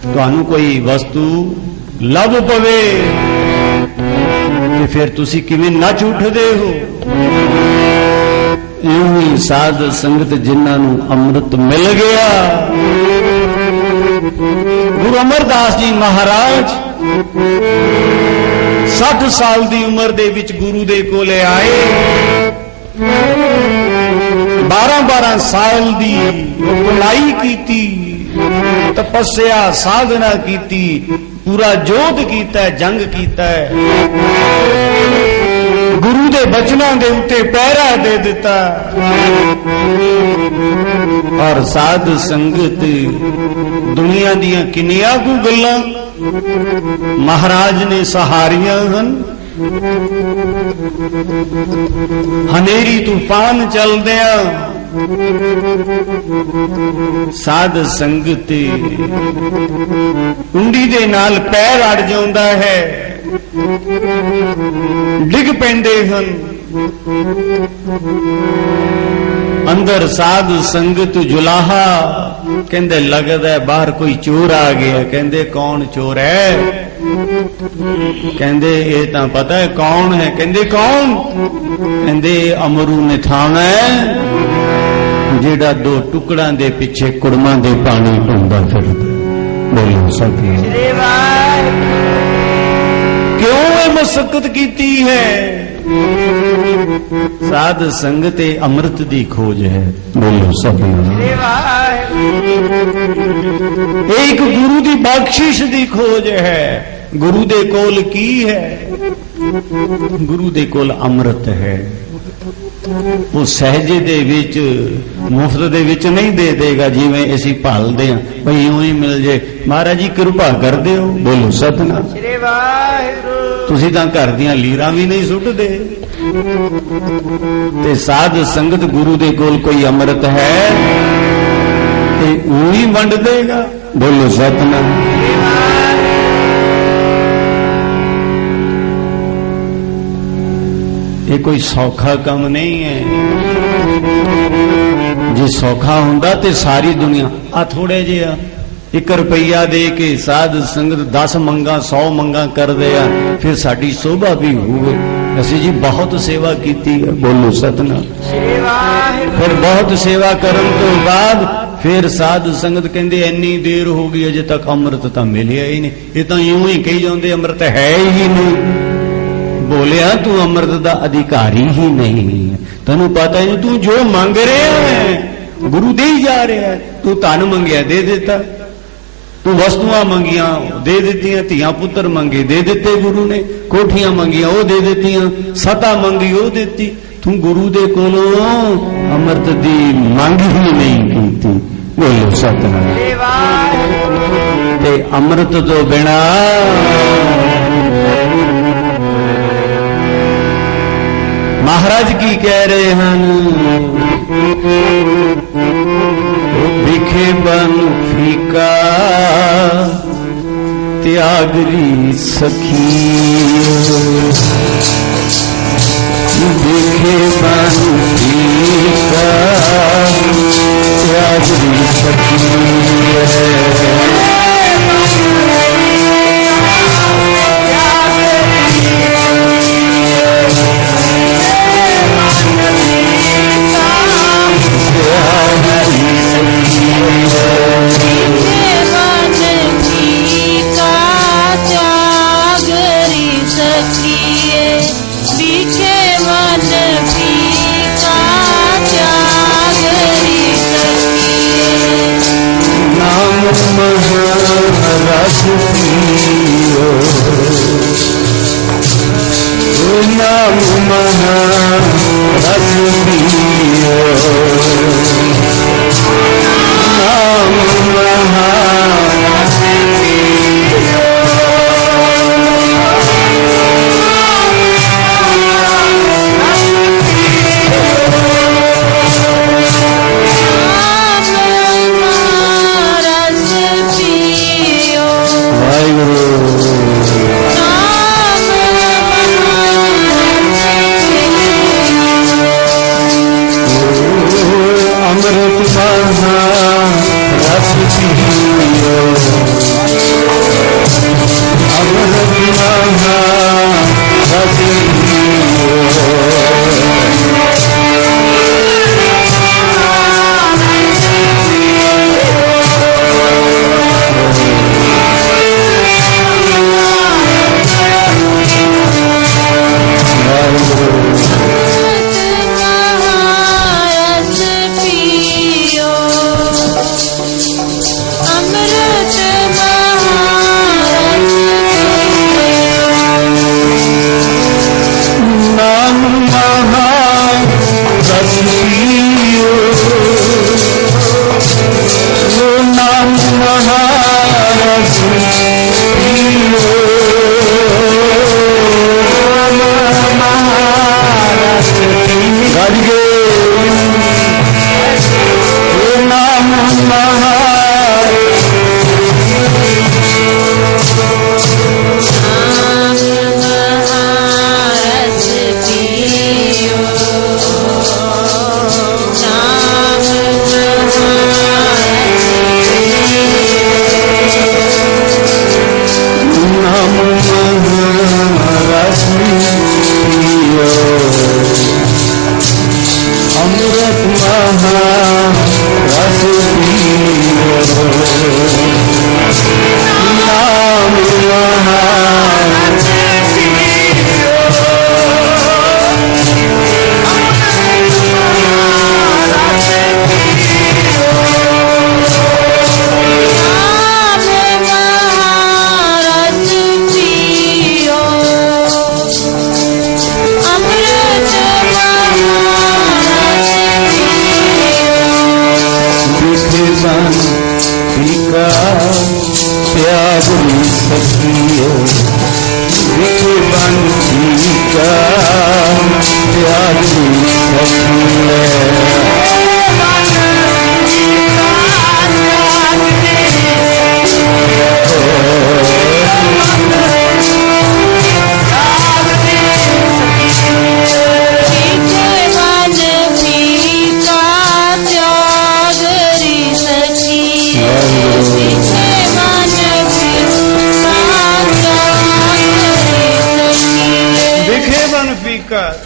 ਤੁਹਾਨੂੰ ਕੋਈ ਵਸਤੂ ਲੱਭ ਪਵੇ ਤੇ ਫਿਰ ਤੁਸੀਂ ਕਿਵੇਂ ਨੱਚ ਉੱਠਦੇ ਹੋ। ਇਉਂ ਹੀ ਸਾਧ ਸੰਗਤ ਜਿਨ੍ਹਾਂ ਨੂੰ ਅੰਮ੍ਰਿਤ ਮਿਲ ਗਿਆ। ਗੁਰੂ ਅਮਰਦਾਸ ਜੀ ਮਹਾਰਾਜ 60 ਸਾਲ ਦੀ ਉਮਰ ਦੇ ਵਿੱਚ ਗੁਰੂ ਦੇ ਕੋਲੇ ਆਏ। 12-12 ਸਾਲ ਦੀ ਪੜ੍ਹਾਈ ਕੀਤੀ, ਤਪੱਸਿਆ ਸਾਧਨਾ ਕੀਤੀ, ਪੂਰਾ ਜੋਧ ਕੀਤਾ, ਜੰਗ ਕੀਤਾ, ਗੁਰੂ ਦੇ ਬਚਨਾਂ ਦੇ ਉੱਤੇ ਪਹਿਰਾ ਦੇ ਦਿੱਤਾ। ਔਰ ਸਾਧ ਸੰਗਤ ਦੁਨੀਆ ਦੀਆਂ ਕਿੰਨੀਆਂ ਕੁ ਗੱਲਾਂ ਮਹਾਰਾਜ ਨੇ ਸਹਾਰੀਆਂ ਹਨ। ਹਨੇਰੀ ਤੂਫਾਨ ਚੱਲਦਿਆਂ ਸਾਧ ਸੰਗਤ ਕੁੰਡੀ ਦੇ ਨਾਲ ਪੈਰ ਅੜ ਜਾਂਦਾ ਹੈ, ਡਿੱਗ ਪੈਂਦੇ ਹਨ। ਅੰਦਰ ਸਾਧ ਸੰਗਤ ਜੁਲਾਹਾ ਕਹਿੰਦੇ ਲੱਗਦਾ ਬਾਹਰ ਕੋਈ ਚੋਰ ਆ ਗਿਆ। ਕਹਿੰਦੇ ਕੌਣ ਚੋਰ ਹੈ? ਕਹਿੰਦੇ ਇਹ ਤਾਂ ਪਤਾ ਹੈ ਕੌਣ ਹੈ। ਕਹਿੰਦੇ ਕੌਣ? ਕਹਿੰਦੇ ਅਮਰੂ ਨਿਥਾਣਾ ਹੈ ਜਿਹੜਾ 2 ਟੁਕੜਾਂ ਦੇ ਪਿੱਛੇ ਕੁੜਮਾਂ ਦੇ ਪਾਣੀ ਢੋਂਦਾ ਫਿਰਦਾ। ਬੋਲੋ ਸਤਿ ਕਿਉਂ ਇਹ ਮੁਸ਼ੱਕਤ ਕੀਤੀ ਹੈ? ਸਾਧ ਸੰਗਤ ਤੇ ਅੰਮ੍ਰਿਤ ਦੀ ਖੋਜ ਹੈ। ਬੋਲੋ ਸਤਿਨਾਮ। ਇਹ ਇੱਕ ਗੁਰੂ ਦੀ ਬਖਸ਼ਿਸ਼ ਦੀ ਖੋਜ ਹੈ। ਗੁਰੂ ਦੇ ਕੋਲ ਕੀ ਹੈ? ਗੁਰੂ ਦੇ ਕੋਲ ਅੰਮ੍ਰਿਤ ਹੈ। ਉਹ ਸਹਿਜੇ ਦੇ ਵਿੱਚ ਮੁਫਤ ਦੇ ਵਿੱਚ ਨਹੀਂ ਦੇ ਦੇਗਾ ਜਿਵੇਂ ਅਸੀਂ ਭਾਲਦੇ ਹਾਂ ਬਈ ਇਉਂ ਹੀ ਮਿਲ ਜੇ। ਮਹਾਰਾਜ ਜੀ ਕਿਰਪਾ ਕਰਦੇ ਹੋ। ਬੋਲੋ ਸਤਿਨਾਮ। ਤੁਸੀਂ ਤਾਂ ਘਰ ਦੀਆਂ ਲੀਰਾਂ ਵੀ ਨਹੀਂ ਸੁੱਟਦੇ। ਤੇ ਸਾਧ ਸੰਗਤ ਗੁਰੂ ਦੇ ਕੋਲ ਕੋਈ ਅੰਮ੍ਰਿਤ ਹੈ ਤੇ ਉਹ ਹੀ ਵੰਡ ਦੇਗਾ। ਬੋਲੋ ਸਤਿਨਾਮ। ਇਹ ਕੋਈ ਸੌਖਾ ਕੰਮ ਨਹੀਂ ਹੈ। ਜੇ ਸੌਖਾ ਹੁੰਦਾ ਤੇ ਸਾਰੀ ਦੁਨੀਆ ਆ ਥੋੜੇ ਜਿਹਾ 1 ਰੁਪਈਆ ਦੇ ਕੇ ਸਾਧ ਸੰਗਤ 10 ਮੰਗਾਂ 100 ਮੰਗਾਂ ਕਰਦੇ ਆ, ਫਿਰ ਸਾਡੀ ਸੋਭਾ ਵੀ ਹੋਵੇ। ਅਸੀਂ ਜੀ ਬਹੁਤ ਸੇਵਾ ਕੀਤੀ ਹੈ। ਬੋਲੋ ਸਤਿਨਾਮ। ਫਿਰ ਬਹੁਤ ਸੇਵਾ ਕਰਨ ਤੋਂ ਬਾਅਦ ਫਿਰ ਸਾਧ ਸੰਗਤ ਕਹਿੰਦੇ ਇੰਨੀ ਦੇਰ ਹੋ ਗਈ ਅਜੇ ਤੱਕ ਅੰਮ੍ਰਿਤ ਤਾਂ ਮਿਲਿਆ ਹੀ ਨਹੀਂ। ਇਹ ਤਾਂ ਇਉਂ ਹੀ ਕਹੀ ਜਾਂਦੇ ਅੰਮ੍ਰਿਤ ਹੈ ਹੀ ਨਹੀਂ। ਬੋਲਿਆ ਤੂੰ ਅੰਮ੍ਰਿਤ ਦਾ ਅਧਿਕਾਰੀ ਹੀ ਨਹੀਂ। ਤੈਨੂੰ ਪਤਾ ਹੀ ਤੂੰ ਜੋ ਮੰਗ ਰਿਹਾ ਹੈ ਗੁਰੂ ਦੇ ਹੀ ਜਾ ਰਿਹਾ। ਤੂੰ ਧਨ ਮੰਗਿਆ ਦੇ ਦਿੱਤਾ, ਤੂੰ ਵਸਤੂਆਂ ਮੰਗੀਆਂ ਦੇ ਦਿੱਤੀਆਂ, ਧੀਆਂ ਪੁੱਤਰ ਮੰਗੇ ਦੇ ਦਿੱਤੇ ਗੁਰੂ ਨੇ, ਕੋਠੀਆਂ ਮੰਗੀਆਂ ਉਹ ਦੇ ਦਿੱਤੀਆਂ, ਸਤਾ ਮੰਗੀ ਉਹ ਦਿੱਤੀ। ਤੂੰ ਗੁਰੂ ਦੇ ਕੋਲੋਂ ਅੰਮ੍ਰਿਤ ਦੀ ਮੰਗ ਹੀ ਨਹੀਂ ਕੀਤੀ। ਬੋਲੋ ਸਤਿਨਾਮ। ਤੇ ਅੰਮ੍ਰਿਤ ਤੋਂ ਬਿਨਾ ਮਹਾਰਾਜ ਕੀ ਕਹਿ ਰਹੇ ਹਨ? ਵਿਖੇ ਬਨ ਫੀਕਾ ਤਿਆਗਰੀ ਸਖੀ। ਵਿਖੇ ਬਨ ਫੀਕਾ ਤਿਆਗਰੀ ਸਖੀ। नाम महारस पियो, नाम महारस पियो,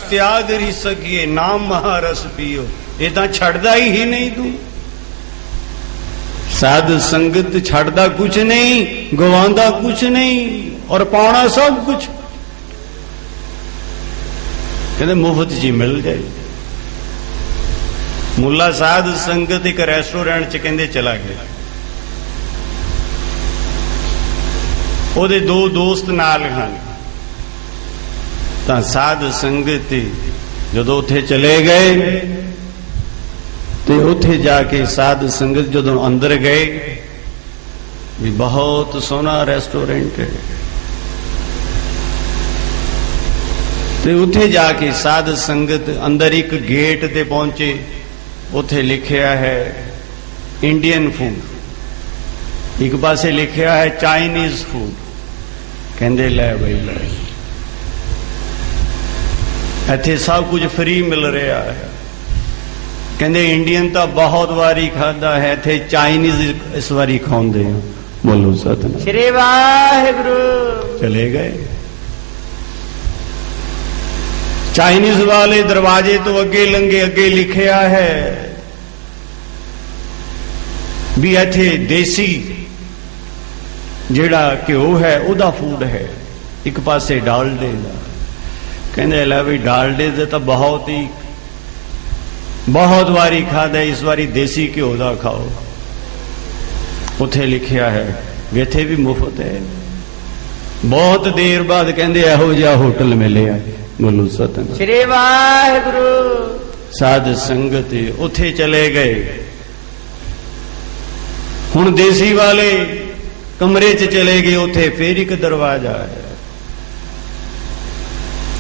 त्याग री सकिए नाम महारस पियो। ये तो छड़दा ही नहीं तू। साध संगत छड़दा कुछ नहीं, गवांदा कुछ नहीं और पाना सब कुछ। कहते मुफ्त जी मिल जाए। मुला साध संगत एक रेस्टोरेंट च कहते चला गया, ओदे दो दोस्त नाल हैं। ਤਾਂ ਸਾਧ ਸੰਗਤ ਜਦੋਂ ਉੱਥੇ ਚਲੇ ਗਏ ਤੇ ਉੱਥੇ ਜਾ ਕੇ ਸਾਧ ਸੰਗਤ ਜਦੋਂ ਅੰਦਰ ਗਏ ਵੀ ਬਹੁਤ ਸੋਹਣਾ ਰੈਸਟੋਰੈਂਟ ਹੈ ਤੇ ਉੱਥੇ ਜਾ ਕੇ ਸਾਧ ਸੰਗਤ ਅੰਦਰ ਇੱਕ ਗੇਟ ਤੇ ਪਹੁੰਚੇ। ਉੱਥੇ ਲਿਖਿਆ ਹੈ ਇੰਡੀਅਨ ਫੂਡ, ਇੱਕ ਪਾਸੇ ਲਿਖਿਆ ਹੈ ਚਾਈਨੀਜ਼ ਫੂਡ। ਕਹਿੰਦੇ ਲੈ ਬਈ ਲੈ, ਇੱਥੇ ਸਭ ਕੁਝ ਫ੍ਰੀ ਮਿਲ ਰਿਹਾ ਹੈ। ਕਹਿੰਦੇ ਇੰਡੀਅਨ ਤਾਂ ਬਹੁਤ ਵਾਰੀ ਖਾਦਾ ਹੈ, ਇੱਥੇ ਚਾਈਨੀਜ਼ ਇਸ ਵਾਰੀ ਖਾਉਂਦੇ ਆ। ਬੋਲੋ ਸਤਿਨਾਮ ਸ੍ਰੀ ਵਾਹਿਗੁਰੂ। ਚਲੇ ਗਏ। ਚਾਈਨੀਜ਼ ਵਾਲੇ ਦਰਵਾਜ਼ੇ ਤੋਂ ਅੱਗੇ ਲੰਘੇ, ਅੱਗੇ ਲਿਖਿਆ ਹੈ ਵੀ ਇੱਥੇ ਦੇਸੀ ਜਿਹੜਾ ਘਿਓ ਹੈ ਉਹਦਾ ਫੂਡ ਹੈ, ਇੱਕ ਪਾਸੇ ਡਾਲਡੇ ਦਾ। ਕਹਿੰਦੇ ਲੈ ਵੀ ਡਾਲਡੇ ਦੇ ਤਾਂ ਬਹੁਤ ਵਾਰੀ ਖਾਦਾ, ਇਸ ਵਾਰੀ ਦੇਸੀ ਘਿਓ ਦਾ ਖਾਓ। ਉੱਥੇ ਲਿਖਿਆ ਹੈ ਵੀ ਇੱਥੇ ਵੀ ਮੁਫਤ ਹੈ। बहुत देर बाद कहंदे इहो जिहा होटल मिलिया। बोलो सतनाम श्री वाहिगुरु। साध संगत उथे चले गए। हुण देसी वाले कमरे च चले गए। उथे फिर एक दरवाजा है।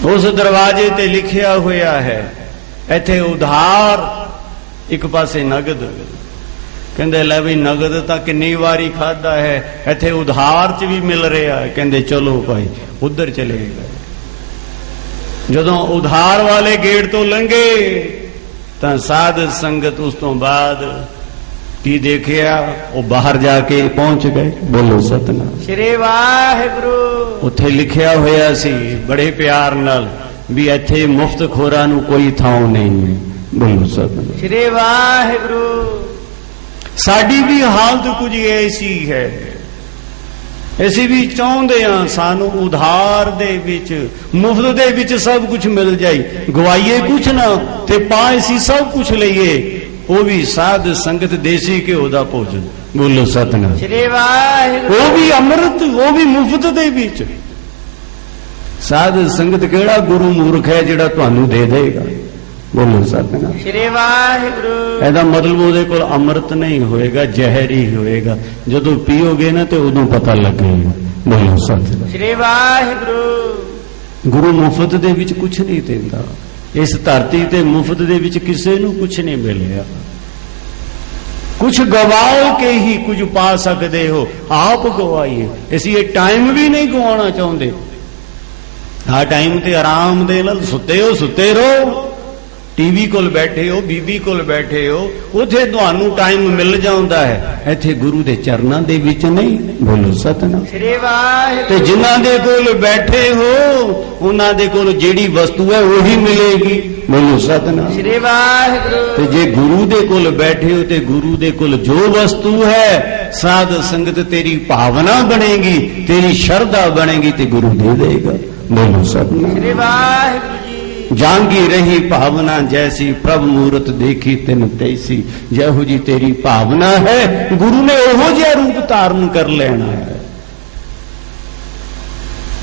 उस दरवाजे ते लिखिया होया है इथे उधार, एक पासे नगद। कहंदे लै भी नगद तां किन्नी वारी खादा है, इथे उधार च भी मिल रहा है। कहंदे चलो भाई उधर चले गए। जदों उधार वाले गेट तो लंघे तां साध संगत उस तो बाद की देखिया, वो बाहर जाके पहुंच गए। बोलो सतनाम श्री वाहिगुरु। उत्थे लिखिया होया सी बड़े प्यार नाल भी इथे मुफ्त खोरां नूं कोई थां नहीं है। बोलो सतनाम श्री वाहिगुरु। साडी भी हालत कुछ ऐसी है। ਅਸੀਂ ਵੀ ਚਾਹੁੰਦੇ ਹਾਂ ਸਾਨੂੰ ਉਧਾਰ ਦੇ ਵਿੱਚ ਮੁਫਤ ਦੇ ਵਿੱਚ ਸਭ ਕੁਝ ਮਿਲ ਜਾਏ, ਗਵਾਈਏ ਕੁਛ ਨਾ ਤੇ ਪਾਏ ਸੀ ਸਭ ਕੁਝ ਲਈਏ। ਉਹ ਵੀ ਸਾਧ ਸੰਗਤ ਦੇਸੀ ਘਿਓ ਦਾ ਭੋਜਨ। ਬੋਲੋ ਸਤਨਾਮ श्री वाहिगुरु। ਉਹ ਵੀ ਅੰਮ੍ਰਿਤ, ਉਹ ਵੀ ਮੁਫਤ ਦੇ ਵਿੱਚ। ਸਾਧ ਸੰਗਤ ਕਿਹੜਾ ਗੁਰੂ ਮੂਰਖ ਹੈ ਜਿਹੜਾ ਤੁਹਾਨੂੰ ਦੇ ਦੇਗਾ। ਬੋਲੋ ਸਤਨਾਮ श्री वाहिगुरु। ਇਹਦਾ ਮਤਲਬ ਉਹਦੇ ਕੋਲ ਅੰਮ੍ਰਿਤ ਨਹੀਂ ਹੋਏਗਾ, ਜ਼ਹਿਰ ਹੀ ਹੋਏਗਾ। ਜਦੋਂ ਪੀਓਗੇ ਨਾ ਤੇ ਉਦੋਂ ਪਤਾ ਲੱਗੇਗਾ। ਬੋਲੋ ਸਤਨਾਮ श्री वाहिगुरु। ਗੁਰੂ ਮੁਫਤ ਦੇ ਵਿੱਚ ਕੁਝ ਨਹੀਂ ਦਿੰਦਾ। ਇਸ ਧਰਤੀ ਤੇ ਮੁਫਤ ਦੇ ਵਿੱਚ ਕਿਸੇ ਨੂੰ ਕੁਝ ਨਹੀਂ ਮਿਲਿਆ। ਕੁਝ ਗਵਾਓ ਕੇ ਹੀ ਕੁਝ ਪਾ ਸਕਦੇ ਹੋ, ਆਪ ਗਵਾਈਏ। ਅਸੀਂ ਇਹ ਟਾਈਮ ਵੀ ਨਹੀਂ ਗਵਾਉਣਾ ਚਾਹੁੰਦੇ। ਆ ਟਾਈਮ ਤੇ ਆਰਾਮ ਦੇ ਨਾਲ ਸੁੱਤੇ ਹੋ, ਸੁੱਤੇ ਰਹੋ। टीवी कोल बैठे हो, बीबी कोल बैठे हो, उथे तुहानू टाइम मिल जाता है। इत्थे गुरु दे चरनां दे विच नहीं। बोलो सतनाम श्री वाहिगुरु। ते जिन्हां दे कोल बैठे हो उन्हां दे कोल जेड़ी वस्तु है वही मिलेगी। बोलो सतनाम श्री वाहिगुरु। ते जे गुरु दे कोल बैठे हो ते गुरु दे कोल जो वस्तु है, साध संगत तेरी भावना बनेगी, तेरी श्रद्धा बनेगी ते गुरु दे देगा। बोलो सतनाम श्री वाहिगुरु। जांगी रही भावना जैसी, प्रभु मूरत देखी तिन तैसी। जहो जी तेरी भावना है, गुरु ने ओहो जिहा रूप धारण कर लेना है।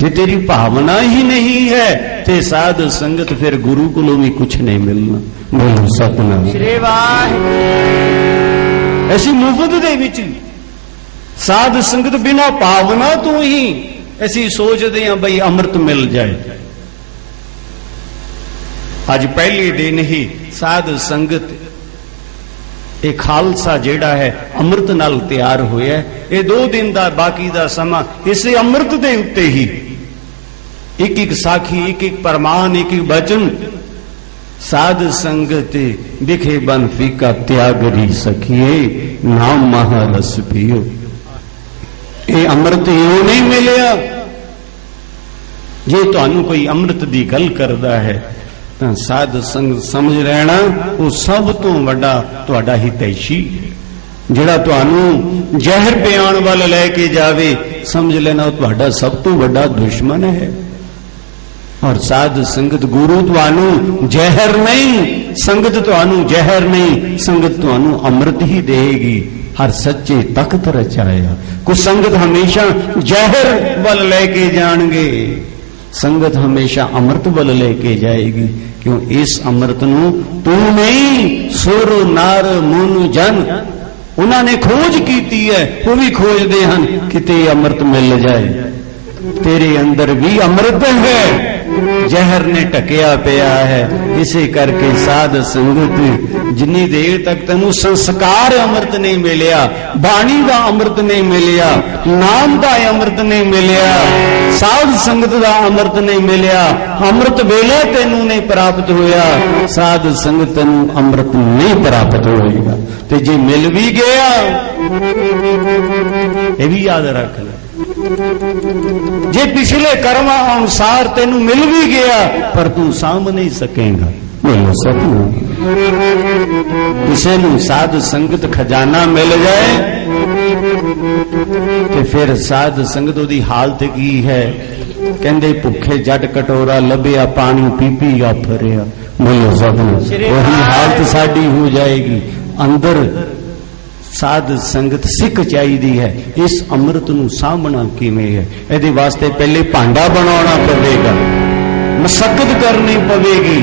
जे तेरी भावना ही नहीं है ते साध संगत फिर गुरु कोलों भी कुछ नहीं मिलना। बोलो सतनाम श्री वाहिगुरु। ऐसी मुफ्त दे विच साध संगत बिना भावना तो ही ऐसी सोचते हैं बई अमृत मिल जाए। ਅੱਜ ਪਹਿਲੇ ਦਿਨ ਹੀ ਸਾਧ ਸੰਗਤ ਇਹ ਖਾਲਸਾ ਜਿਹੜਾ ਹੈ ਅੰਮ੍ਰਿਤ ਨਾਲ ਤਿਆਰ ਹੋਇਆ। ਇਹ 2 ਦਿਨ ਦਾ ਬਾਕੀ ਦਾ ਸਮਾਂ ਇਸੇ ਅੰਮ੍ਰਿਤ ਦੇ ਉੱਤੇ ਹੀ ਇੱਕ ਇੱਕ ਸਾਖੀ, ਇੱਕ ਇੱਕ ਪ੍ਰਮਾਣ, ਇੱਕ ਇੱਕ ਬਚਨ। ਸਾਧ ਸੰਗਤ ਦਿਖੇ ਬਨ ਫੀਕਾ ਤਿਆਗਰੀ ਸਖੀਏ, ਨਾਮ ਮਹਾਰਸ ਪੀਓ। ਇਹ ਅੰਮ੍ਰਿਤ ਇਉਂ ਨਹੀਂ ਮਿਲਿਆ। ਜੇ ਤੁਹਾਨੂੰ ਕੋਈ ਅੰਮ੍ਰਿਤ ਦੀ ਗੱਲ ਕਰਦਾ ਹੈ ਤਾਂ ਸਾਧ ਸੰਗਤ ਸਮਝ ਲੈਣਾ ਉਹ ਸਭ ਤੋਂ ਵੱਡਾ ਤੁਹਾਡਾ ਹਿਤੈਸ਼ੀ। ਜਿਹੜਾ ਤੁਹਾਨੂੰ ਜ਼ਹਿਰ ਪਿਆਉਣ ਵੱਲ ਲੈ ਕੇ ਜਾਵੇ, ਸਮਝ ਲੈਣਾ ਉਹ ਤੁਹਾਡਾ ਸਭ ਤੋਂ ਵੱਡਾ ਦੁਸ਼ਮਣ ਹੈ। ਔਰ ਸਾਧ ਸੰਗਤ ਗੁਰੂ ਤੁਹਾਨੂੰ ਜ਼ਹਿਰ ਨਹੀਂ, ਸੰਗਤ ਤੁਹਾਨੂੰ ਜ਼ਹਿਰ ਨਹੀਂ, ਸੰਗਤ ਤੁਹਾਨੂੰ ਅੰਮ੍ਰਿਤ ਹੀ ਦੇਗੀ। ਹਰ ਸੱਚੇ ਤਖਤ ਰਚਾਇਆ। ਕੁਝ ਸੰਗਤ ਹਮੇਸ਼ਾ ਜ਼ਹਿਰ ਵੱਲ ਲੈ ਕੇ ਜਾਣਗੇ, संगत हमेशा अमृत बल लेके जाएगी। क्यों इस अमृत नू तू नहीं, सुर नार मुन जन उन्होंने खोज की है, वो भी खोजते हैं किते अमृत मिल जाए। तेरे अंदर भी अमृत है, जहर ने टकिया पिया है। इसे करके साध संगत जिन्नी देर तक तेनू संस्कार अमृत नहीं मिलिया, बाणी का अमृत नहीं मिलिया, नाम का अमृत नहीं मिलिया, साध संगत का अमृत नहीं मिलिया, अमृत वेला तेनू नहीं प्राप्त होया, साध संगत तेनू अमृत नहीं प्राप्त होएगा। ते जे मिल भी गया ये भी याद रख ले। जे पिछले कर्मा अनुसार तेनू मिल भी गया पर तू साम नहीं सकेगा। बोलो सतनाम। किसी नू साध संगत खजाना मिल जाए तो फिर साध संगत उदी हालत की है। कहंदे भुखे जट कटोरा लभया, पानी पी पी आ फिरिया। बोलो सतनाम। वही हालत साडी हो जाएगी। अंदर साध संगत सिख चाहिदी है। इस अमृत नूं सामना किवें है? इहदे वास्ते पहले भांडा बनाउणा पवेगा, मशक्कत करनी पवेगी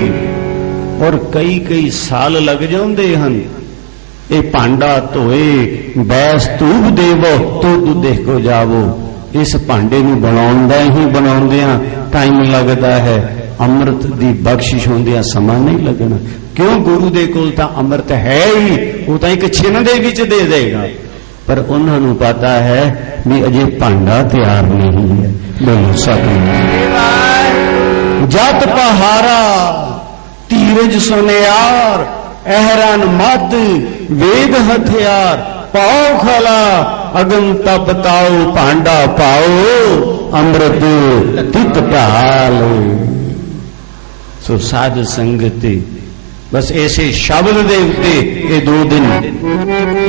और कई कई साल लग जाते हैं। ये भांडा धोए बैस धूप देवो तो दुध को जावो। इस भांडे नूं बनाउंदा ही बनाउंदियां टाइम लगता है, अमृत दी बख्शिश होंदियां समा नहीं लगना। क्यों? गुरु दे कोल तां अमृत है ही, वो तां एक छिन दे विच दे देगा, पर उन्हां नूं पता है भी अजे भांडा तैयार नहीं है। बोलो सतनाम। जत पहारा धीरज सुनियार, एहरान मद वेद हथियार, पाओ खला अगम तप ताओ, भांडा पाओ अमृत तित ढाल। सो साध संगति बस ऐसे शब्द दे उत्ते ये 2 दिन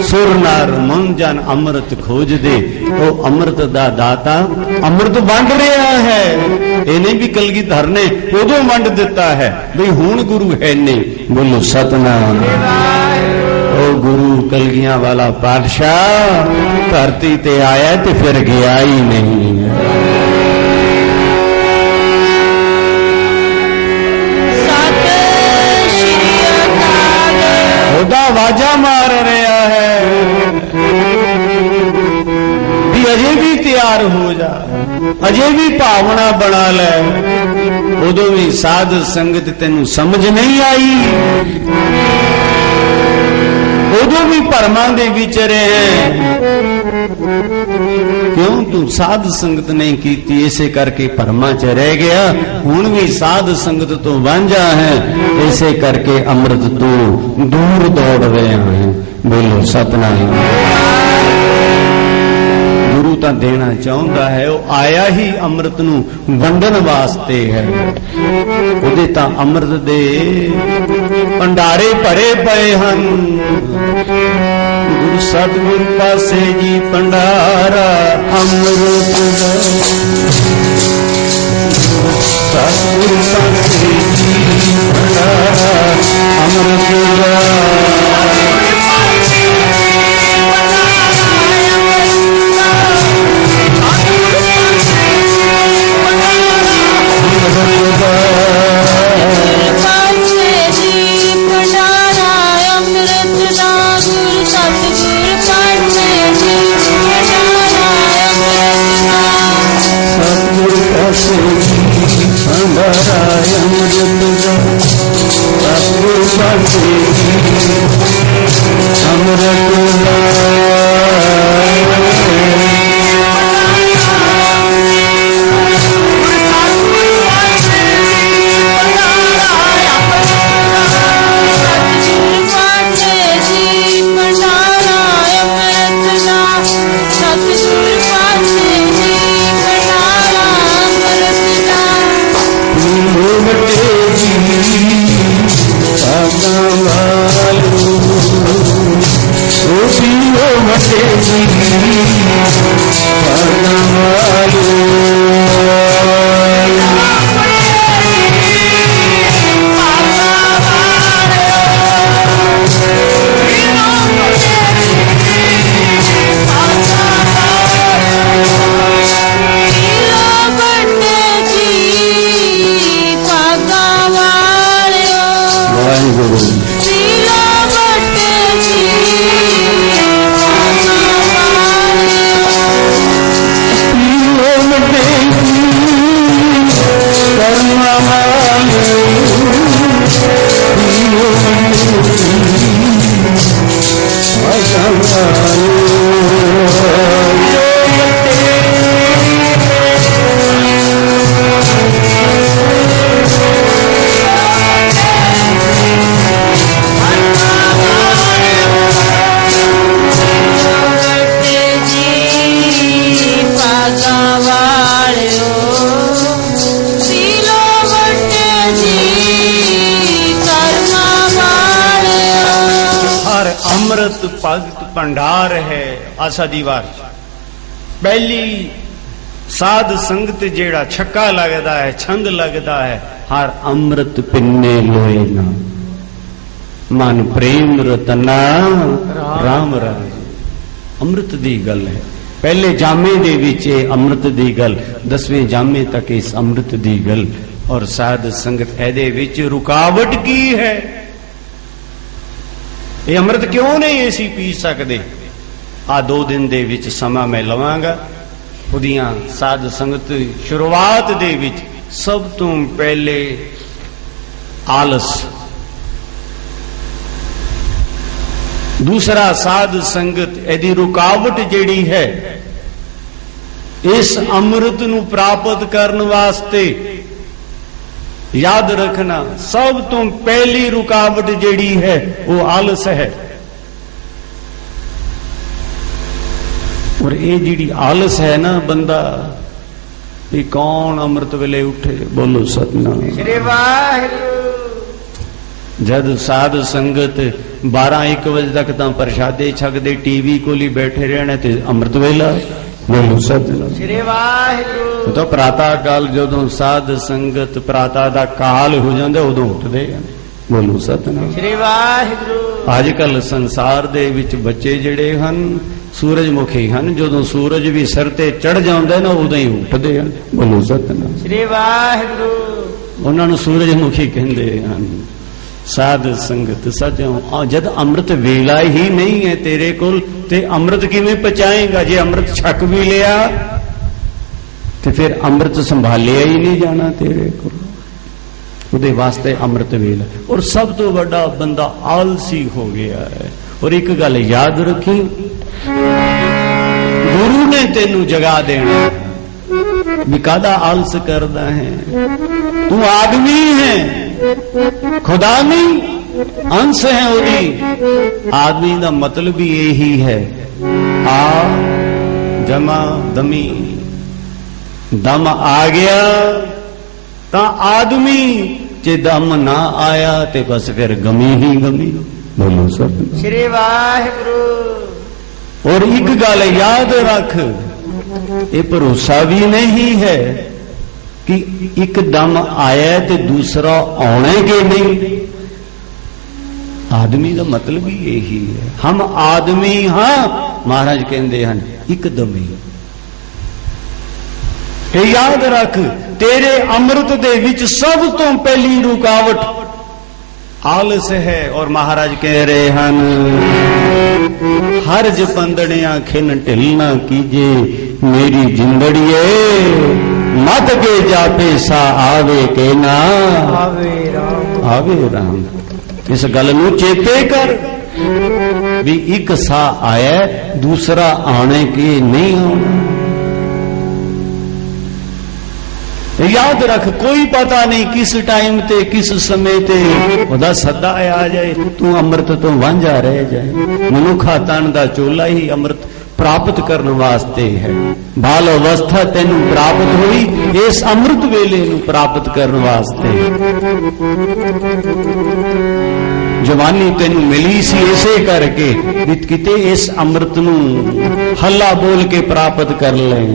सुर नार मन जन अमृत खोज दे। वो अमृत दा दाता अमृत वंड रहा है। इन्हें भी कलगीधर ने उदों वंड दिता है भी हुण गुरु है नहीं। बोलो सतनाम। ओ गुरु कलगियां वाला पातशाह धरती ते आया ते फिर गया ही नहीं। आवाजा मार रहा है भी अजे भी तैयार हो जा, अजे भी भावना बना ले। उदों भी साध संगत तेनू समझ नहीं आई, उदों भी भरमा दे विच रहे हैं। क्यों? तू साध संगत नहीं की, इसे करके भरमा च रह गया। हुण भी साध संगत तो वांझा है, इसे करके अमृत तो दूर दौड़ रहे हैं। बोलो सतनाम। गुरु तां देना चाहुंदा है, वो आया ही अमृत नूं वंडन वास्ते है। उहदे तां अमृत दे भंडारे भरे पए हन। गुरु सतगुरु पासे जी भंडारा अमृत दा, सतगुरु पासे जी भंडारा अमृत दा। भगत भंडार है आसा दीवार। पहली साध संगत जेड़ा छक्का लगता है, छंद लगता है, हर अमृत पिन्ने लोए ना, मन प्रेम रतना राम राज। ਅੰਮ੍ਰਿਤ ਦੀ ਗੱਲ ਹੈ। ਪਹਿਲੇ ਜਾਮੇ ਦੇ ਵਿੱਚ ਇਹ ਅੰਮ੍ਰਿਤ ਦੀ ਗੱਲ, 10ਵੇਂ ਜਾਮੇ ਤੱਕ ਇਸ ਅੰਮ੍ਰਿਤ ਦੀ ਗੱਲ। ਔਰ ਸਾਧ ਸੰਗਤ ਇਹਦੇ ਵਿੱਚ ਰੁਕਾਵਟ ਕੀ ਹੈ? ਇਹ ਅੰਮ੍ਰਿਤ ਕਿਉਂ ਨਹੀਂ ਅਸੀਂ ਪੀ ਸਕਦੇ? ਆ 2 ਦਿਨ ਦੇ ਵਿੱਚ ਸਮਾਂ ਮੈਂ ਲਵਾਂਗਾ। ਉਹਦੀਆਂ ਸਾਧ ਸੰਗਤ ਸ਼ੁਰੂਆਤ ਦੇ ਵਿੱਚ ਸਭ ਤੋਂ ਪਹਿਲੇ ਆਲਸ, ਦੂਸਰਾ ਸਾਧ ਸੰਗਤ ਇਹਦੀ ਰੁਕਾਵਟ ਜਿਹੜੀ ਹੈ ਇਸ ਅੰਮ੍ਰਿਤ ਨੂੰ ਪ੍ਰਾਪਤ ਕਰਨ ਵਾਸਤੇ ਯਾਦ ਰੱਖਣਾ, ਸਭ ਤੋਂ ਪਹਿਲੀ ਰੁਕਾਵਟ ਜਿਹੜੀ ਹੈ ਉਹ ਆਲਸ ਹੈ। ਔਰ ਇਹ ਜਿਹੜੀ ਆਲਸ ਹੈ ਨਾ, ਬੰਦਾ ਇਹ ਕੌਣ ਅੰਮ੍ਰਿਤ ਵੇਲੇ ਉੱਠੇ? ਬੋਲੋ ਸਤਨਾਮ ਸ੍ਰੀ ਵਾਹਿਗੁਰੂ। ਜਦ ਸਾਧ ਸੰਗਤ 12-1 ਵਜੇ ਤੱਕ ਤਾਂ ਪ੍ਰਸ਼ਾਦੇ ਛਕਦੇ, ਟੀਵੀ ਕੋਲ ਹੀ ਬੈਠੇ ਰਹਿਣਾ, ਤੇ ਅੰਮ੍ਰਿਤ ਵੇਲਾ ਬੋਲੋ ਸਤਨਾਮ ਸ੍ਰੀ ਵਾਹਿਗੁਰੂ। ਉਹ ਤਾਂ ਪ੍ਰਾਤਾ ਕਾਲ, ਜਦੋਂ ਸਾਧ ਸੰਗਤ ਪ੍ਰਾਤਾ ਦਾ ਕਾਲ ਹੋ ਜਾਂਦਾ ਉਦੋਂ ਉੱਠਦੇ ਆ। ਬੋਲੋ ਸਤਨਾਮ ਸ੍ਰੀ ਵਾਹਿਗੁਰੂ। ਅੱਜ ਕੱਲ ਸੰਸਾਰ ਦੇ ਵਿੱਚ ਬੱਚੇ ਜਿਹੜੇ ਹਨ ਸੂਰਜਮੁਖੀ ਹਨ, ਜਦੋਂ ਸੂਰਜ ਵੀ ਸਿਰ ਤੇ ਚੜ ਜਾਂਦਾ ਨਾ ਉਦੋਂ ਹੀ ਉੱਠਦੇ ਹਨ। ਬੋਲੋ ਸਤਨਾਮ ਸ੍ਰੀ ਵਾਹਿਗੁਰੂ। ਉਹਨਾਂ ਨੂੰ ਸੂਰਜਮੁਖੀ ਕਹਿੰਦੇ ਹਨ। ਸਾਧ ਸੰਗਤ ਸੱਚੋ, ਜਦ ਅੰਮ੍ਰਿਤ ਵੇਲਾ ਹੀ ਨਹੀਂ ਹੈ ਤੇਰੇ ਕੋਲ ਤੇ ਅੰਮ੍ਰਿਤ ਕਿਵੇਂ ਪਚਾਏਗਾ? ਜੇ ਅੰਮ੍ਰਿਤ ਛਕ ਵੀ ਲਿਆ ਤੇ ਫਿਰ ਅੰਮ੍ਰਿਤ ਸੰਭਾਲਿਆ ਹੀ ਨਹੀਂ ਜਾਣਾ ਤੇਰੇ ਕੋਲ। ਉਹਦੇ ਵਾਸਤੇ ਅੰਮ੍ਰਿਤ ਵੇਲਾ। ਔਰ ਸਭ ਤੋਂ ਵੱਡਾ ਬੰਦਾ ਆਲਸੀ ਹੋ ਗਿਆ ਹੈ। ਔਰ ਇੱਕ ਗੱਲ ਯਾਦ ਰੱਖੀ, ਗੁਰੂ ਨੇ ਤੈਨੂੰ ਜਗਾ ਦੇਣਾ ਵੀ ਕਾਹਦਾ ਆਲਸ ਕਰਦਾ ਹੈ? ਤੂੰ ਆਦਮੀ ਹੈ, ਖੁਦਾ ਨਹੀਂ, ਅੰਸ਼ ਹੈ ਉਹਦੀ। ਆਦਮੀ ਦਾ ਮਤਲਬ ਵੀ ਇਹੀ ਹੈ, ਆ ਜਮਾ ਦਮੀ, ਦਮ ਆ ਗਿਆ ਤਾਂ ਆਦਮੀ, ਜੇ ਦਮ ਨਾ ਆਇਆ ਤੇ ਬਸ ਫਿਰ ਗਮੀ ਹੀ ਗਮੀ। ਬੋਲੋ ਸਤਿ ਸ੍ਰੀ ਵਾਹਿਗੁਰੂ। ਔਰ ਇੱਕ ਗੱਲ ਯਾਦ ਰੱਖ, ਇਹ ਭਰੋਸਾ ਵੀ ਨਹੀਂ ਹੈ कि एकदम आया तो दूसरा आना कि नहीं। आदमी का मतलब ही यही है, हम आदमी हाँ, महाराज कहते हैं एकदम ही। याद रख, तेरे अमृत दे विच सब तो पहली रुकावट आलस है। और महाराज कह रहे हैं, हरज पंदड़िया खिन ढिल ना कीजे मेरी जिंदड़िए, मत के जापे सा आवे के ना आवे राम। इस गल नूं चेते कर भी एक सा आया, दूसरा आने के नहीं आना। याद रख, कोई पता नहीं किस टाइम ते किस समय ते ओदा सदा आ जाए, तू अमृत तो वांझा रह जाए। मनुखा तन दा चोला ही अमृत प्राप्त करने वास्ते है। बाल अवस्था तेनू प्राप्त हुई, इस अमृत वेले नू प्राप्त करने वास्ते। जवानी तेनू मिली सी इसे करके किते इस अमृत नू हल्ला बोल के प्राप्त कर लें।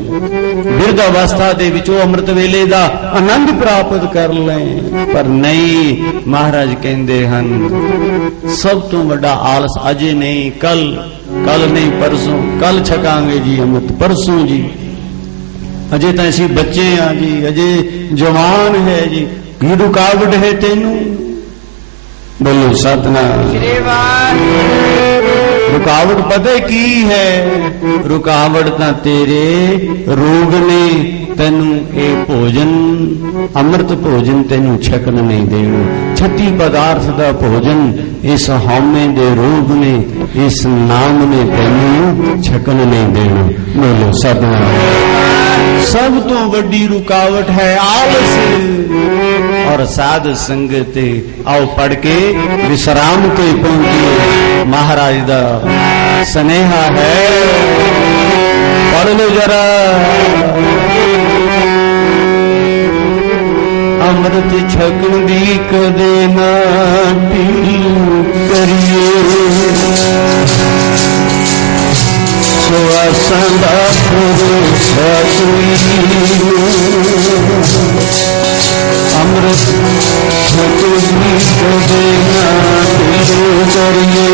बिरध अवस्था दे विच ओ अमृत वेले दा आनंद प्राप्त कर लें, पर नहीं। महाराज कहंदे हन, सब तो वड्डा आलस अजे नहीं, कल, कल नहीं परसों, कल छकांगे जी अमृत, परसों जी, अजे तो असी बच्चे हाँ जी, अजे जवान है जी, की रुकावट है तेनू। बोलो सतनाम। रुकावट पता की है? रुकावट तां तेरे रोग ने तेनू ए भोजन, अमृत भोजन तेनू छकन नहीं देना। 36 पदार्थ दा भोजन इस हौमे दे रोग ने, इस नाम ने तेनू छकन नहीं देना। बोलो सतनाम। सब तो वड्डी रुकावट है आलस और साध संगत। आओ पढ़ के विश्राम को पहुंचिए। महाराज दा स्नेहा है, पढ़ लो जरा। अमृत छकन दी कदे ना ढील करिए, सुआसां दा भरोसा अमृत छकन दी कदे ना ढील करिए।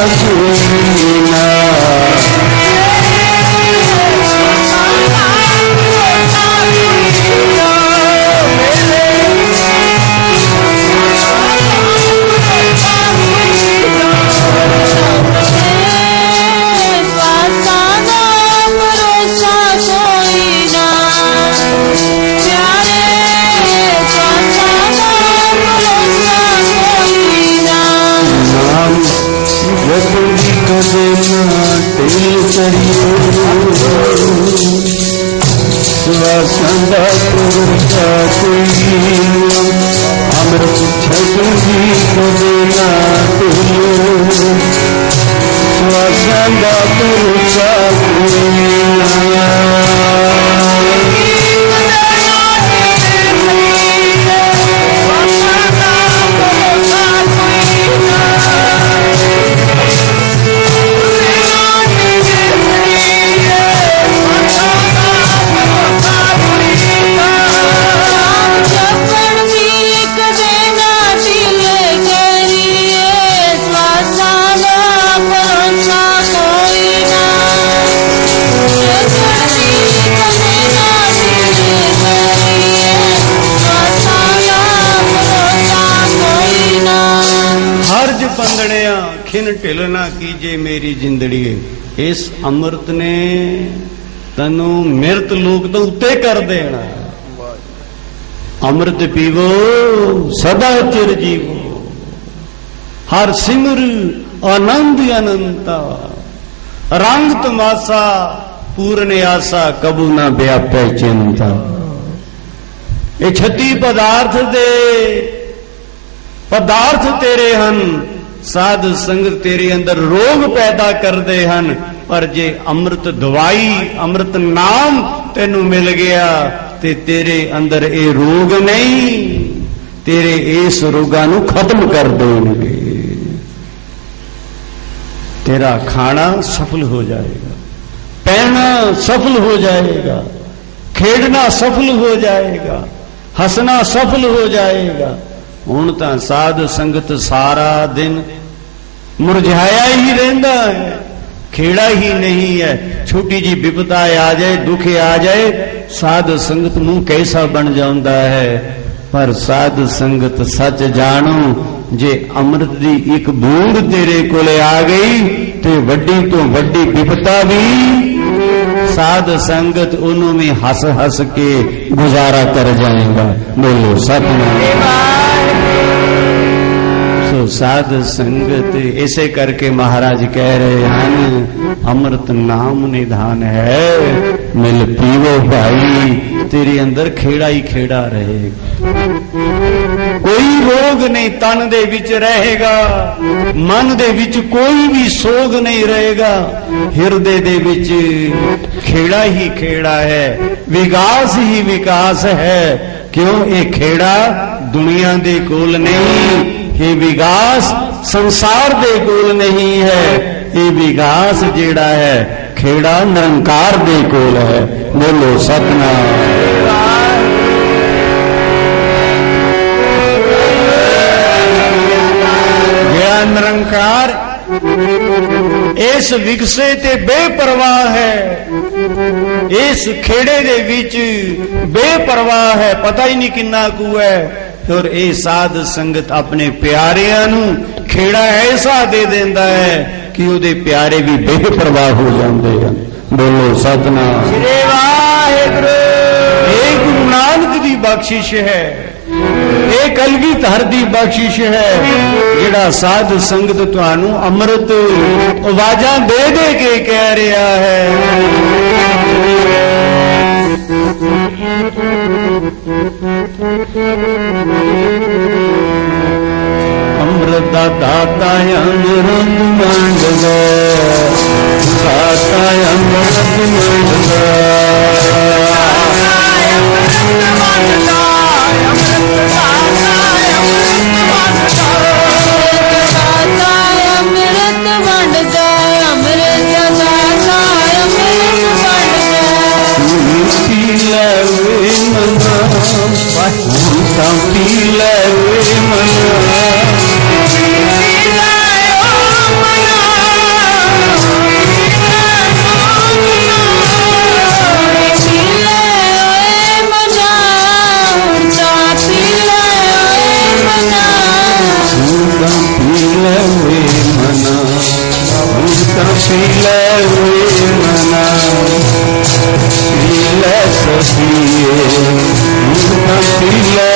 कोई ना। स्वासंदा पुरता कोई अमृत छकुंजी को देना तुलो। स्वासंदा पुरता कोई खिन ढिल ना कीजे मेरी जिंदड़ी। इस अमृत ने तनु मृत लोक तो उत्ते कर देना। अमृत पीवो सदा चिर जीवो, हर सिमर आनंद अनंता। रंग तमाशा पूर्ण आशा कबू ना व्यापे चिंता। ये 36 पदार्थ तेरे हन, साध संगत तेरे अंदर रोग पैदा करते हैं। पर जे अमृत दवाई अमृत नाम तेनू मिल गया ते तेरे अंदर ये रोग नहीं, तेरे इस रोगां नू खत्म कर देंगे। तेरा खाना सफल हो जाएगा, पहना सफल हो जाएगा, खेडना सफल हो जाएगा, हंसना सफल हो जाएगा। हुण तां साध संगत सारा दिन मुरझाया ही रहता है, खेड़ा ही नहीं है। छोटी जी विपदा आ जाए, दुख आ जाए, साध संगत मुंह कैसा बन जाता है। पर साध संगत सच जानो, जे अमृत दी एक बूंद तेरे कोले आ गई ते वड्डी तो वड्डी विपदा भी साध संगत उन्हों में हंस हंस के गुजारा कर जाएगा। बोलो सतनाम। साध संगत इसे करके महाराज कह रहे हैं, अमृत नाम निधान है, मिल पीवो भाई, तेरे अंदर खेड़ा ही खेड़ा रहेगा। कोई रोग नहीं तन दे विच रहेगा, मन दे विच कोई भी सोग नहीं रहेगा। हिरदे दे विच खेड़ा ही खेड़ा है, विकास ही विकास है। क्यों ये खेड़ा दुनिया दे कोल नहीं, ये विकास संसार दे कोल नहीं है। ये विकास जेड़ा है खेड़ा निरंकार दे कोल है। बोलो सतनाम। जेड़ा निरंकार इस विकसे ते बेपरवाह है, इस खेड़े दे विच बेपरवाह है, पता ही नहीं किन्ना कू है। और ये साध संगत अपने प्यारियां नू खेड़ा ऐसा दे देंदा है कि उहदे प्यारे भी बेपरवाह हो जाते हैं। बोलो सतनाम। श्री वाहिगुरू। ये गुरु नानक दी बख्शिश है, ये कलगीधर दी बख्शिश है। जेड़ा साध संगत तुहानू अमृत आवाजां दे दे के कह रहा है। अमृत दाता अमृत मंड दे, दाता अमृत मंड दे, पी ले पीले हुए मना पीले सखिए पीले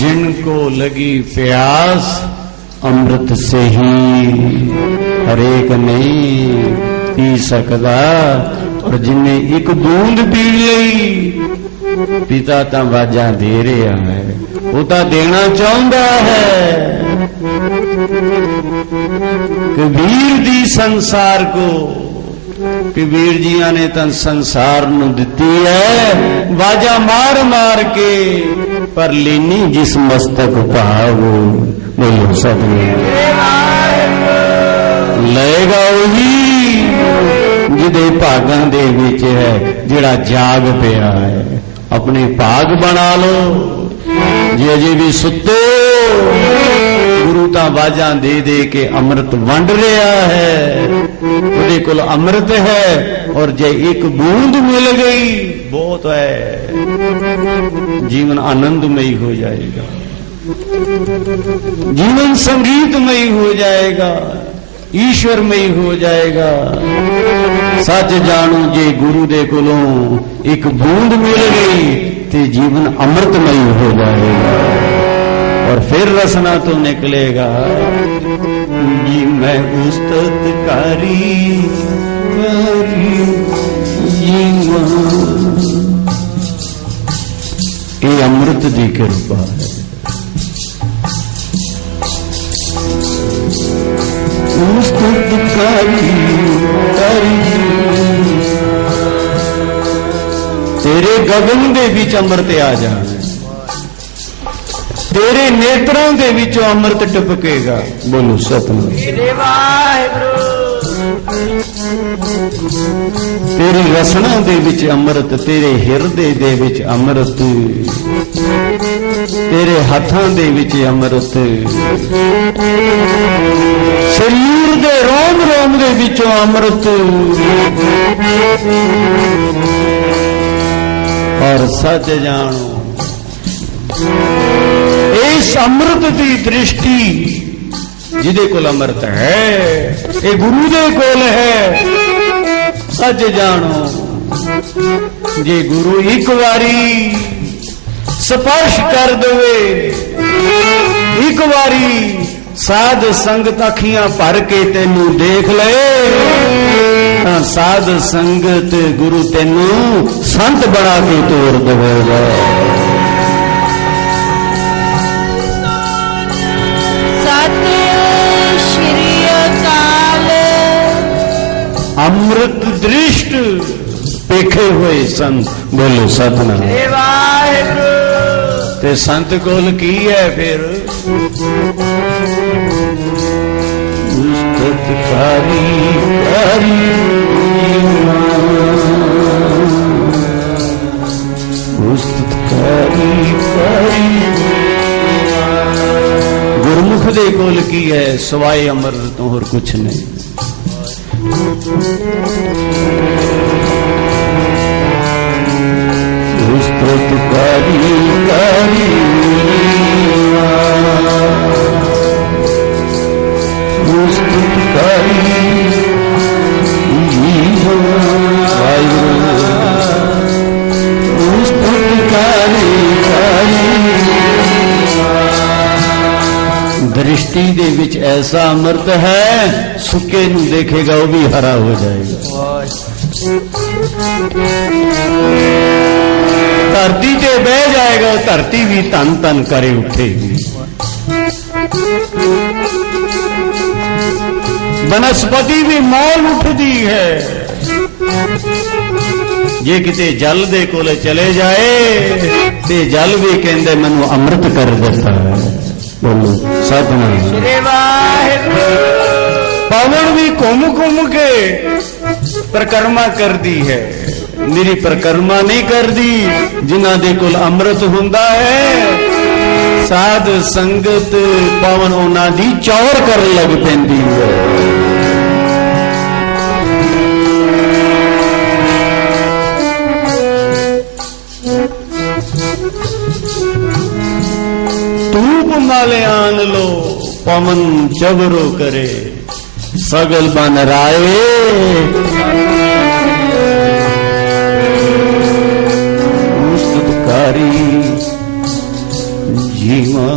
जिनको लगी प्यास अमृत से ही हरेक नहीं पी सकदा, और जिन्हें एक बूंद पी लई पिता तां वाजां दे रहा है, वो तां देना चाहुंदा है। कबीर दी संसार को, कबीर जिया ने तो संसार नूं दिती है वाजा मार मार के, पर लेनी जिस मस्तक भाव बोलो सतनाम। लेगा वही जिदे भागां दे विच है, जिहड़ा जाग पिया है। अपने भाग बना लो, जे अजे भी सुतो गुरु तां वाजां दे दे के अमृत वंड रहा है, उहदे कोल अमृत है। और जे एक बूंद मिल गई बहुत है, जीवन आनंदमयी हो जाएगा, जीवन संगीतमयी हो जाएगा, ईश्वरमयी हो जाएगा। सच जानो जे गुरु दे कोलों एक बूंद मिल गई ते जीवन अमृतमयी हो जाएगा। और फिर रसना तो निकलेगा, जी मैं उस्ततकारी ये अमृत दी कृपा है। तेरे गगन दे विच अमृत आ जाए, तेरे नेत्रों दे विचों अमृत टपकेगा। बोलो सतनाम। तेरी रसना दे विच अमृत, तेरे हिरदे दे विच अमृत, तेरे हाथां दे विच अमृत, शरीर दे रोम रोम दे विचों अमृत। और सच जानो इस अमृत की दृष्टि जिदे कोल अमृत है, ये गुरु दे कोल है। सच जानो जे गुरु एक बारी स्पर्श कर दे, एक बारी साध संगत अखियां भर के तेनू देख ले, साध संगत गुरु तेनू संत बना के तोड़ देगा। अमृत दृष्ट पेखे हुए संत। बोलो सतनाम। ते संत कोल की है फिर उस्ततकारी गुरमुख दे कोल की है, सवाए अमृत तो और कुछ नहीं। उस्ततकारी दृष्टि दे विच ऐसा अमृत है, सुके नू देखेगा वो भी हरा हो जाएगा। धरती ते बह जाएगा, धरती भी तन तन करे उठेगी। वनस्पति भी मौल उठती है। जे किते जल दे कोले चले जाए ते जल भी कहंदे मैनू अमृत कर देता है। बोलो सतनाम। पवन भी घूम घूम के परिक्रमा करती है, मेरी परिक्रमा नहीं करती जिन्हां दे कोल अमृत हुंदा है। साध संगत पवन उन्हां दी चौर कर लग पैंदी है। धूप माले आन लो पवन चबरो करे, सगल बन राए उस्ततकारी जीवा।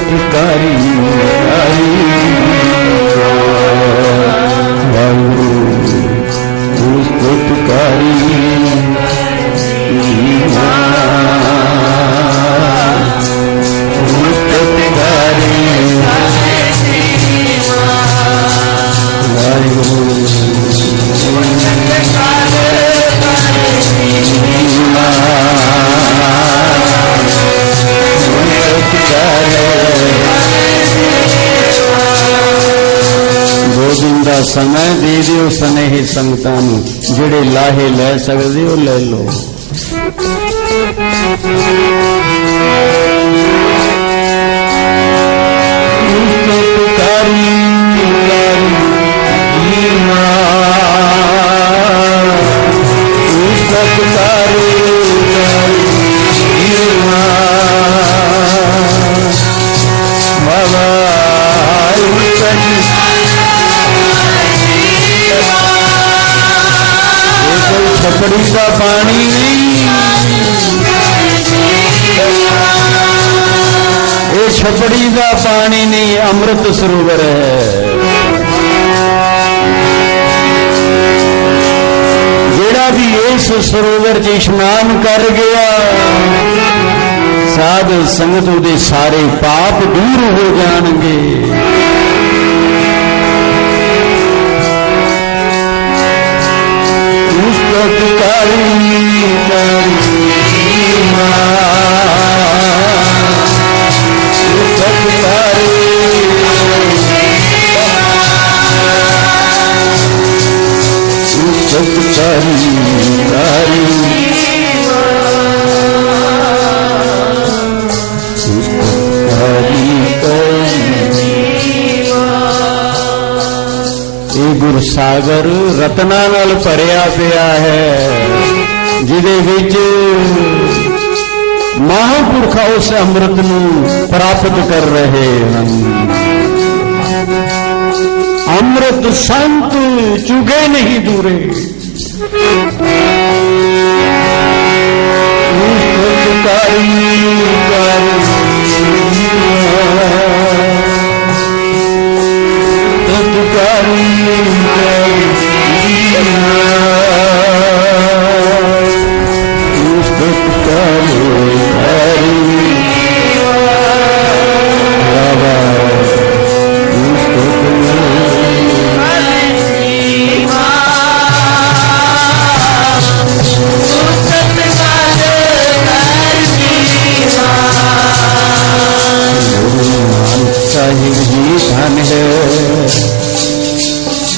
स्तुतकारी वाहिगुरु स्तुतकारी गोविंदा समय दे दियो स्नेह संगतां नूं जिहड़े लाहे लै सकदे हो लै लो। छपड़ी का पानी नहीं, ये छपड़ी का पानी नहीं, अमृत सरोवर है। जेड़ा भी इस सरोवर च स्नान कर गया साध संगत उहदे सारे पाप दूर हो जाएंगे। गुरु सागर रत्ना नाल भरिया पिया है, जिदे विच महापुरख उस अमृत नूं प्राप्त कर रहे हैं। अमृत संत चुगे नहीं दूरे,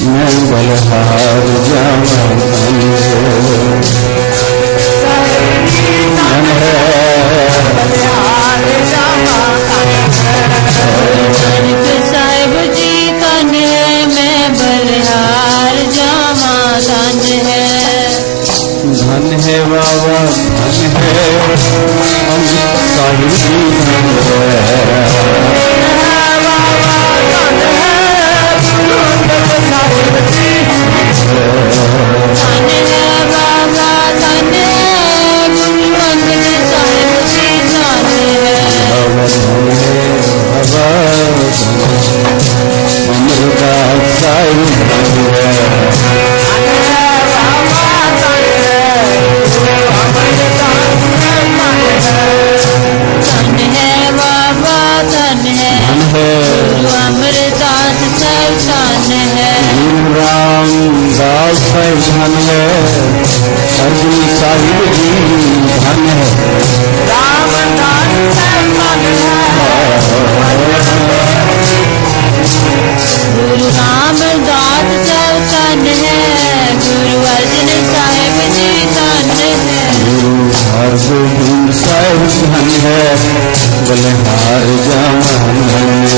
मैं बलहार जावा साहिब जी तन है, मैं बलहार जावा धन है। धन है बाबा धन है, साहिब जी धन है। धन है अर्जुन साहिब जी धन है। गुरु रामदास सब धन है, गुरु अर्जुन साहिब जी धन है। गुरु हरगोबिंद साहिब धन है, बलिहार जावा धन है।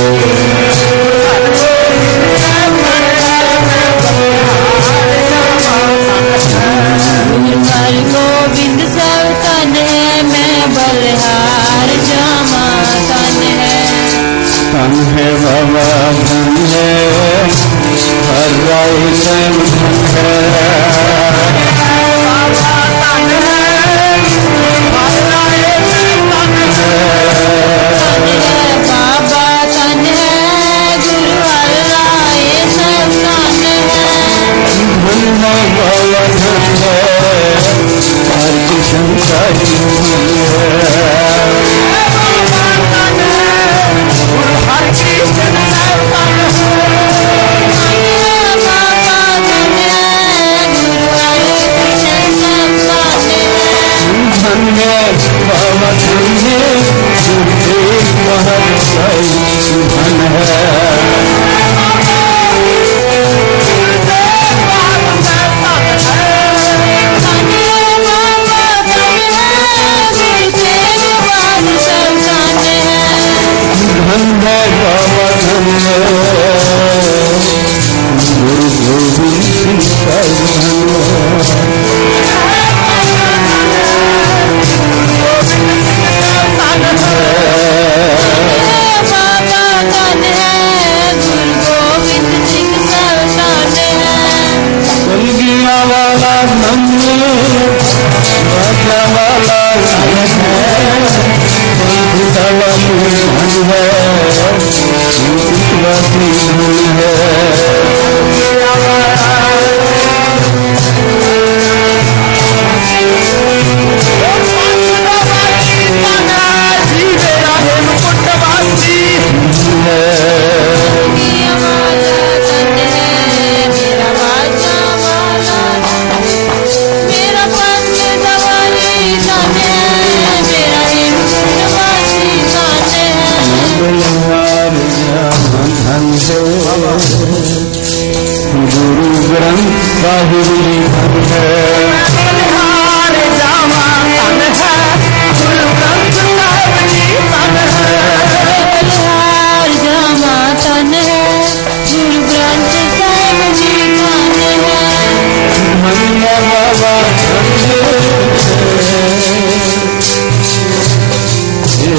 गोविंद सब धन है, मैं बलिहार जावा धन है। धन है बाबा धन है, हर राय धन है। बाबा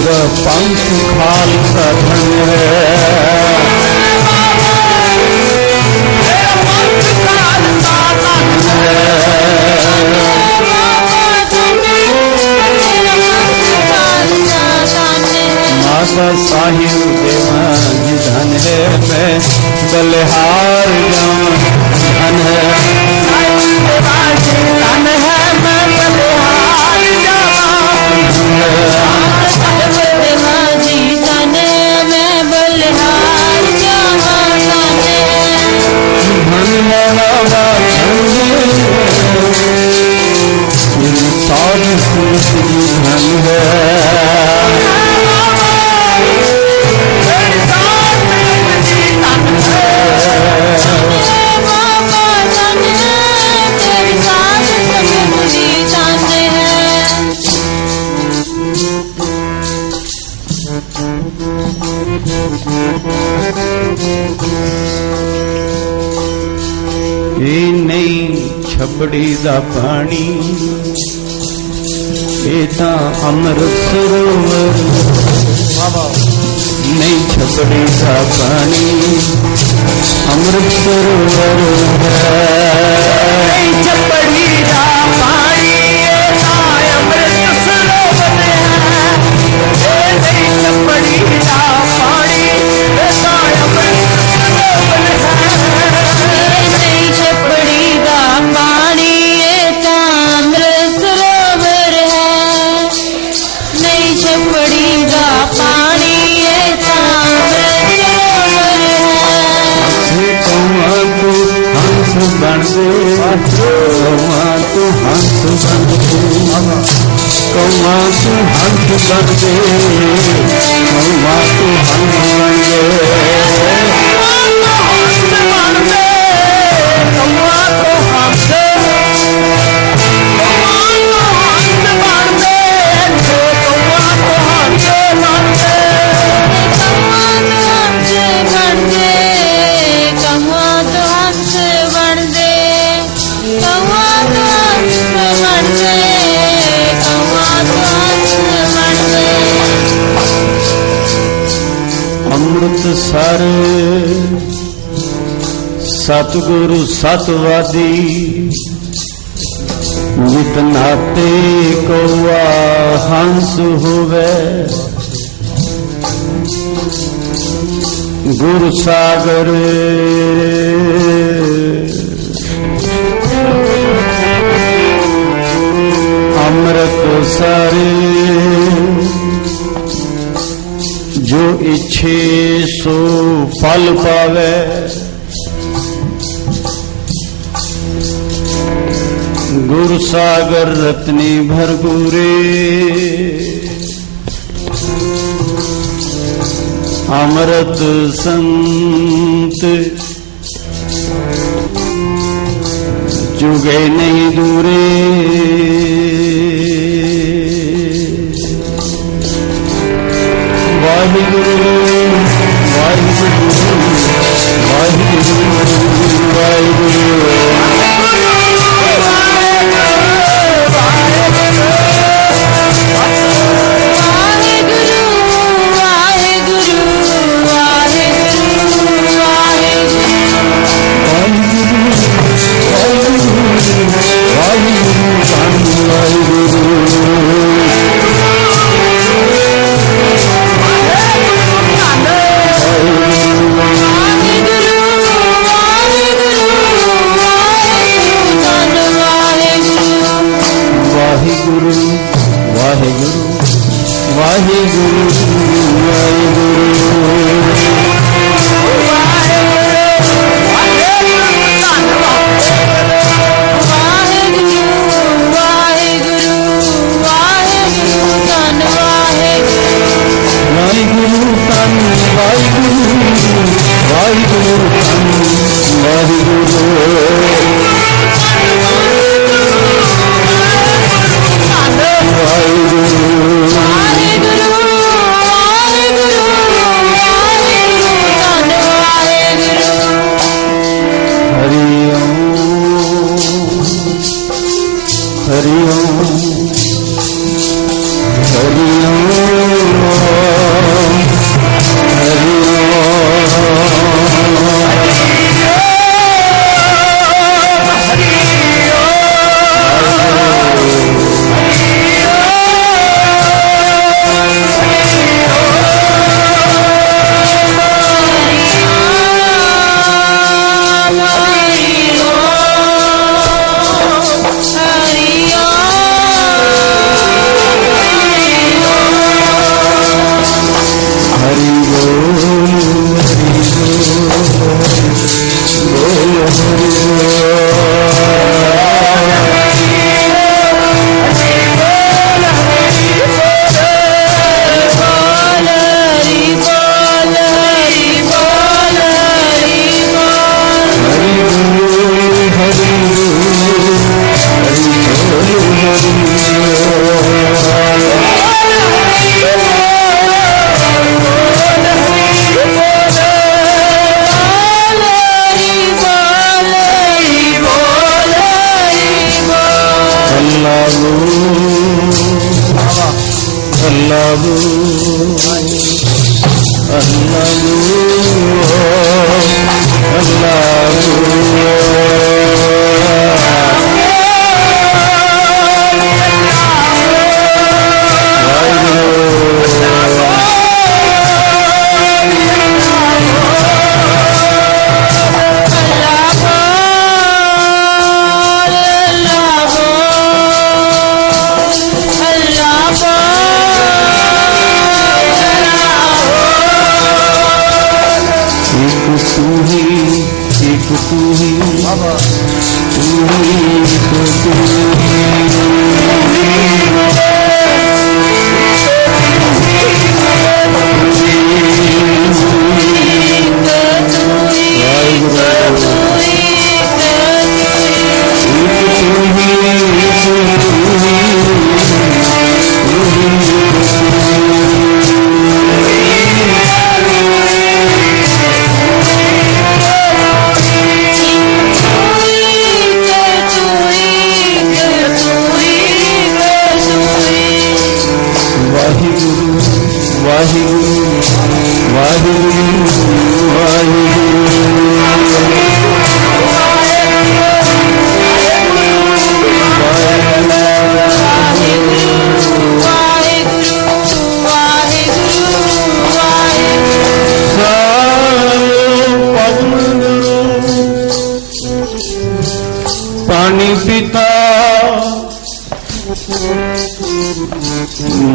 मेरा पंथ खालसा धन है। माता साहिब देवान धन है, मैं बलिहार जाऊं धन है। धन है मैं बलिहार जाऊं देवाजी धन मैं बलिहार जाऊं धन है बाबा साधु संत जी धन है। ਇਹ ਨਹੀਂ ਛਬੜੀ ਦਾ ਪਾਣੀ, ਇਹ ਤਾਂ ਅੰਮ੍ਰਿਤ ਸਰੋਵਰ। ਨਹੀਂ ਛਬੜੀ ਦਾ ਪਾਣੀ ਅੰਮ੍ਰਿਤ ਸਰੋਵਰ ਹੈ। ਨਹੀਂ ਛਬੜੀ ਦਾ ਪਾਣੀ ਇਹ ਤਾਂ ਅੰਮ੍ਰਿਤ ਸਰੋਵਰ ਹੈ। ਇਹ ਨਹੀਂ ਛਬੜੀ ਦਾ ਪਾਣੀ ਇਹ ਤਾਂ ਅੰਮ੍ਰਿਤ ਸਰੋਵਰ ਹੈ। नहीं छपड़ी दा पानी ये अमृत सरोवर है। नहीं छपड़ी दा पानी ये अमृत सरोवर है। कौआ तू हंस बन दे, कौआ तू हंस बन दे, कौआ तू हंस बन दे, कौआ तू हंस बन दे। ਅੰਮ੍ਰਿਤਸਰ ਸਤਿਗੁਰੂ ਸਤਵਾਦੀ, ਜਿਤ ਨਾਤੇ ਕੌਆ ਹੰਸ ਹੋਵੇ। ਗੁਰ ਸਾਗਰ ਅੰਮ੍ਰਿਤਸਰ, जो इच्छे सो फल पावे। गुरु सागर रत्नी भरपूरे, अमृत संत जुगे नहीं दूरे। वाहिगुरु वाहिगुरु वाहिगुरु वाहिगुरु।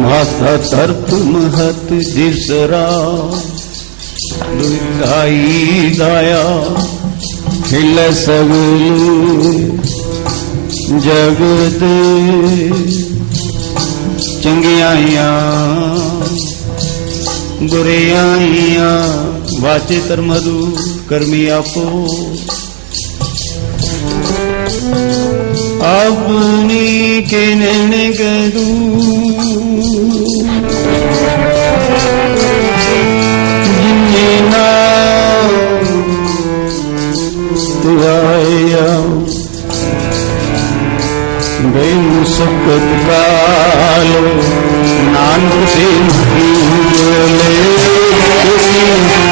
माता तरत महत जिसरा दुखाई दाया हिल सगलू जगत चंगियाइयां बुरियाइयां वाचे तर मधु कर्मी आपो अपनी के नैन कदू जिन्ना तुआया गई मुसक्कत कालो नानक से ले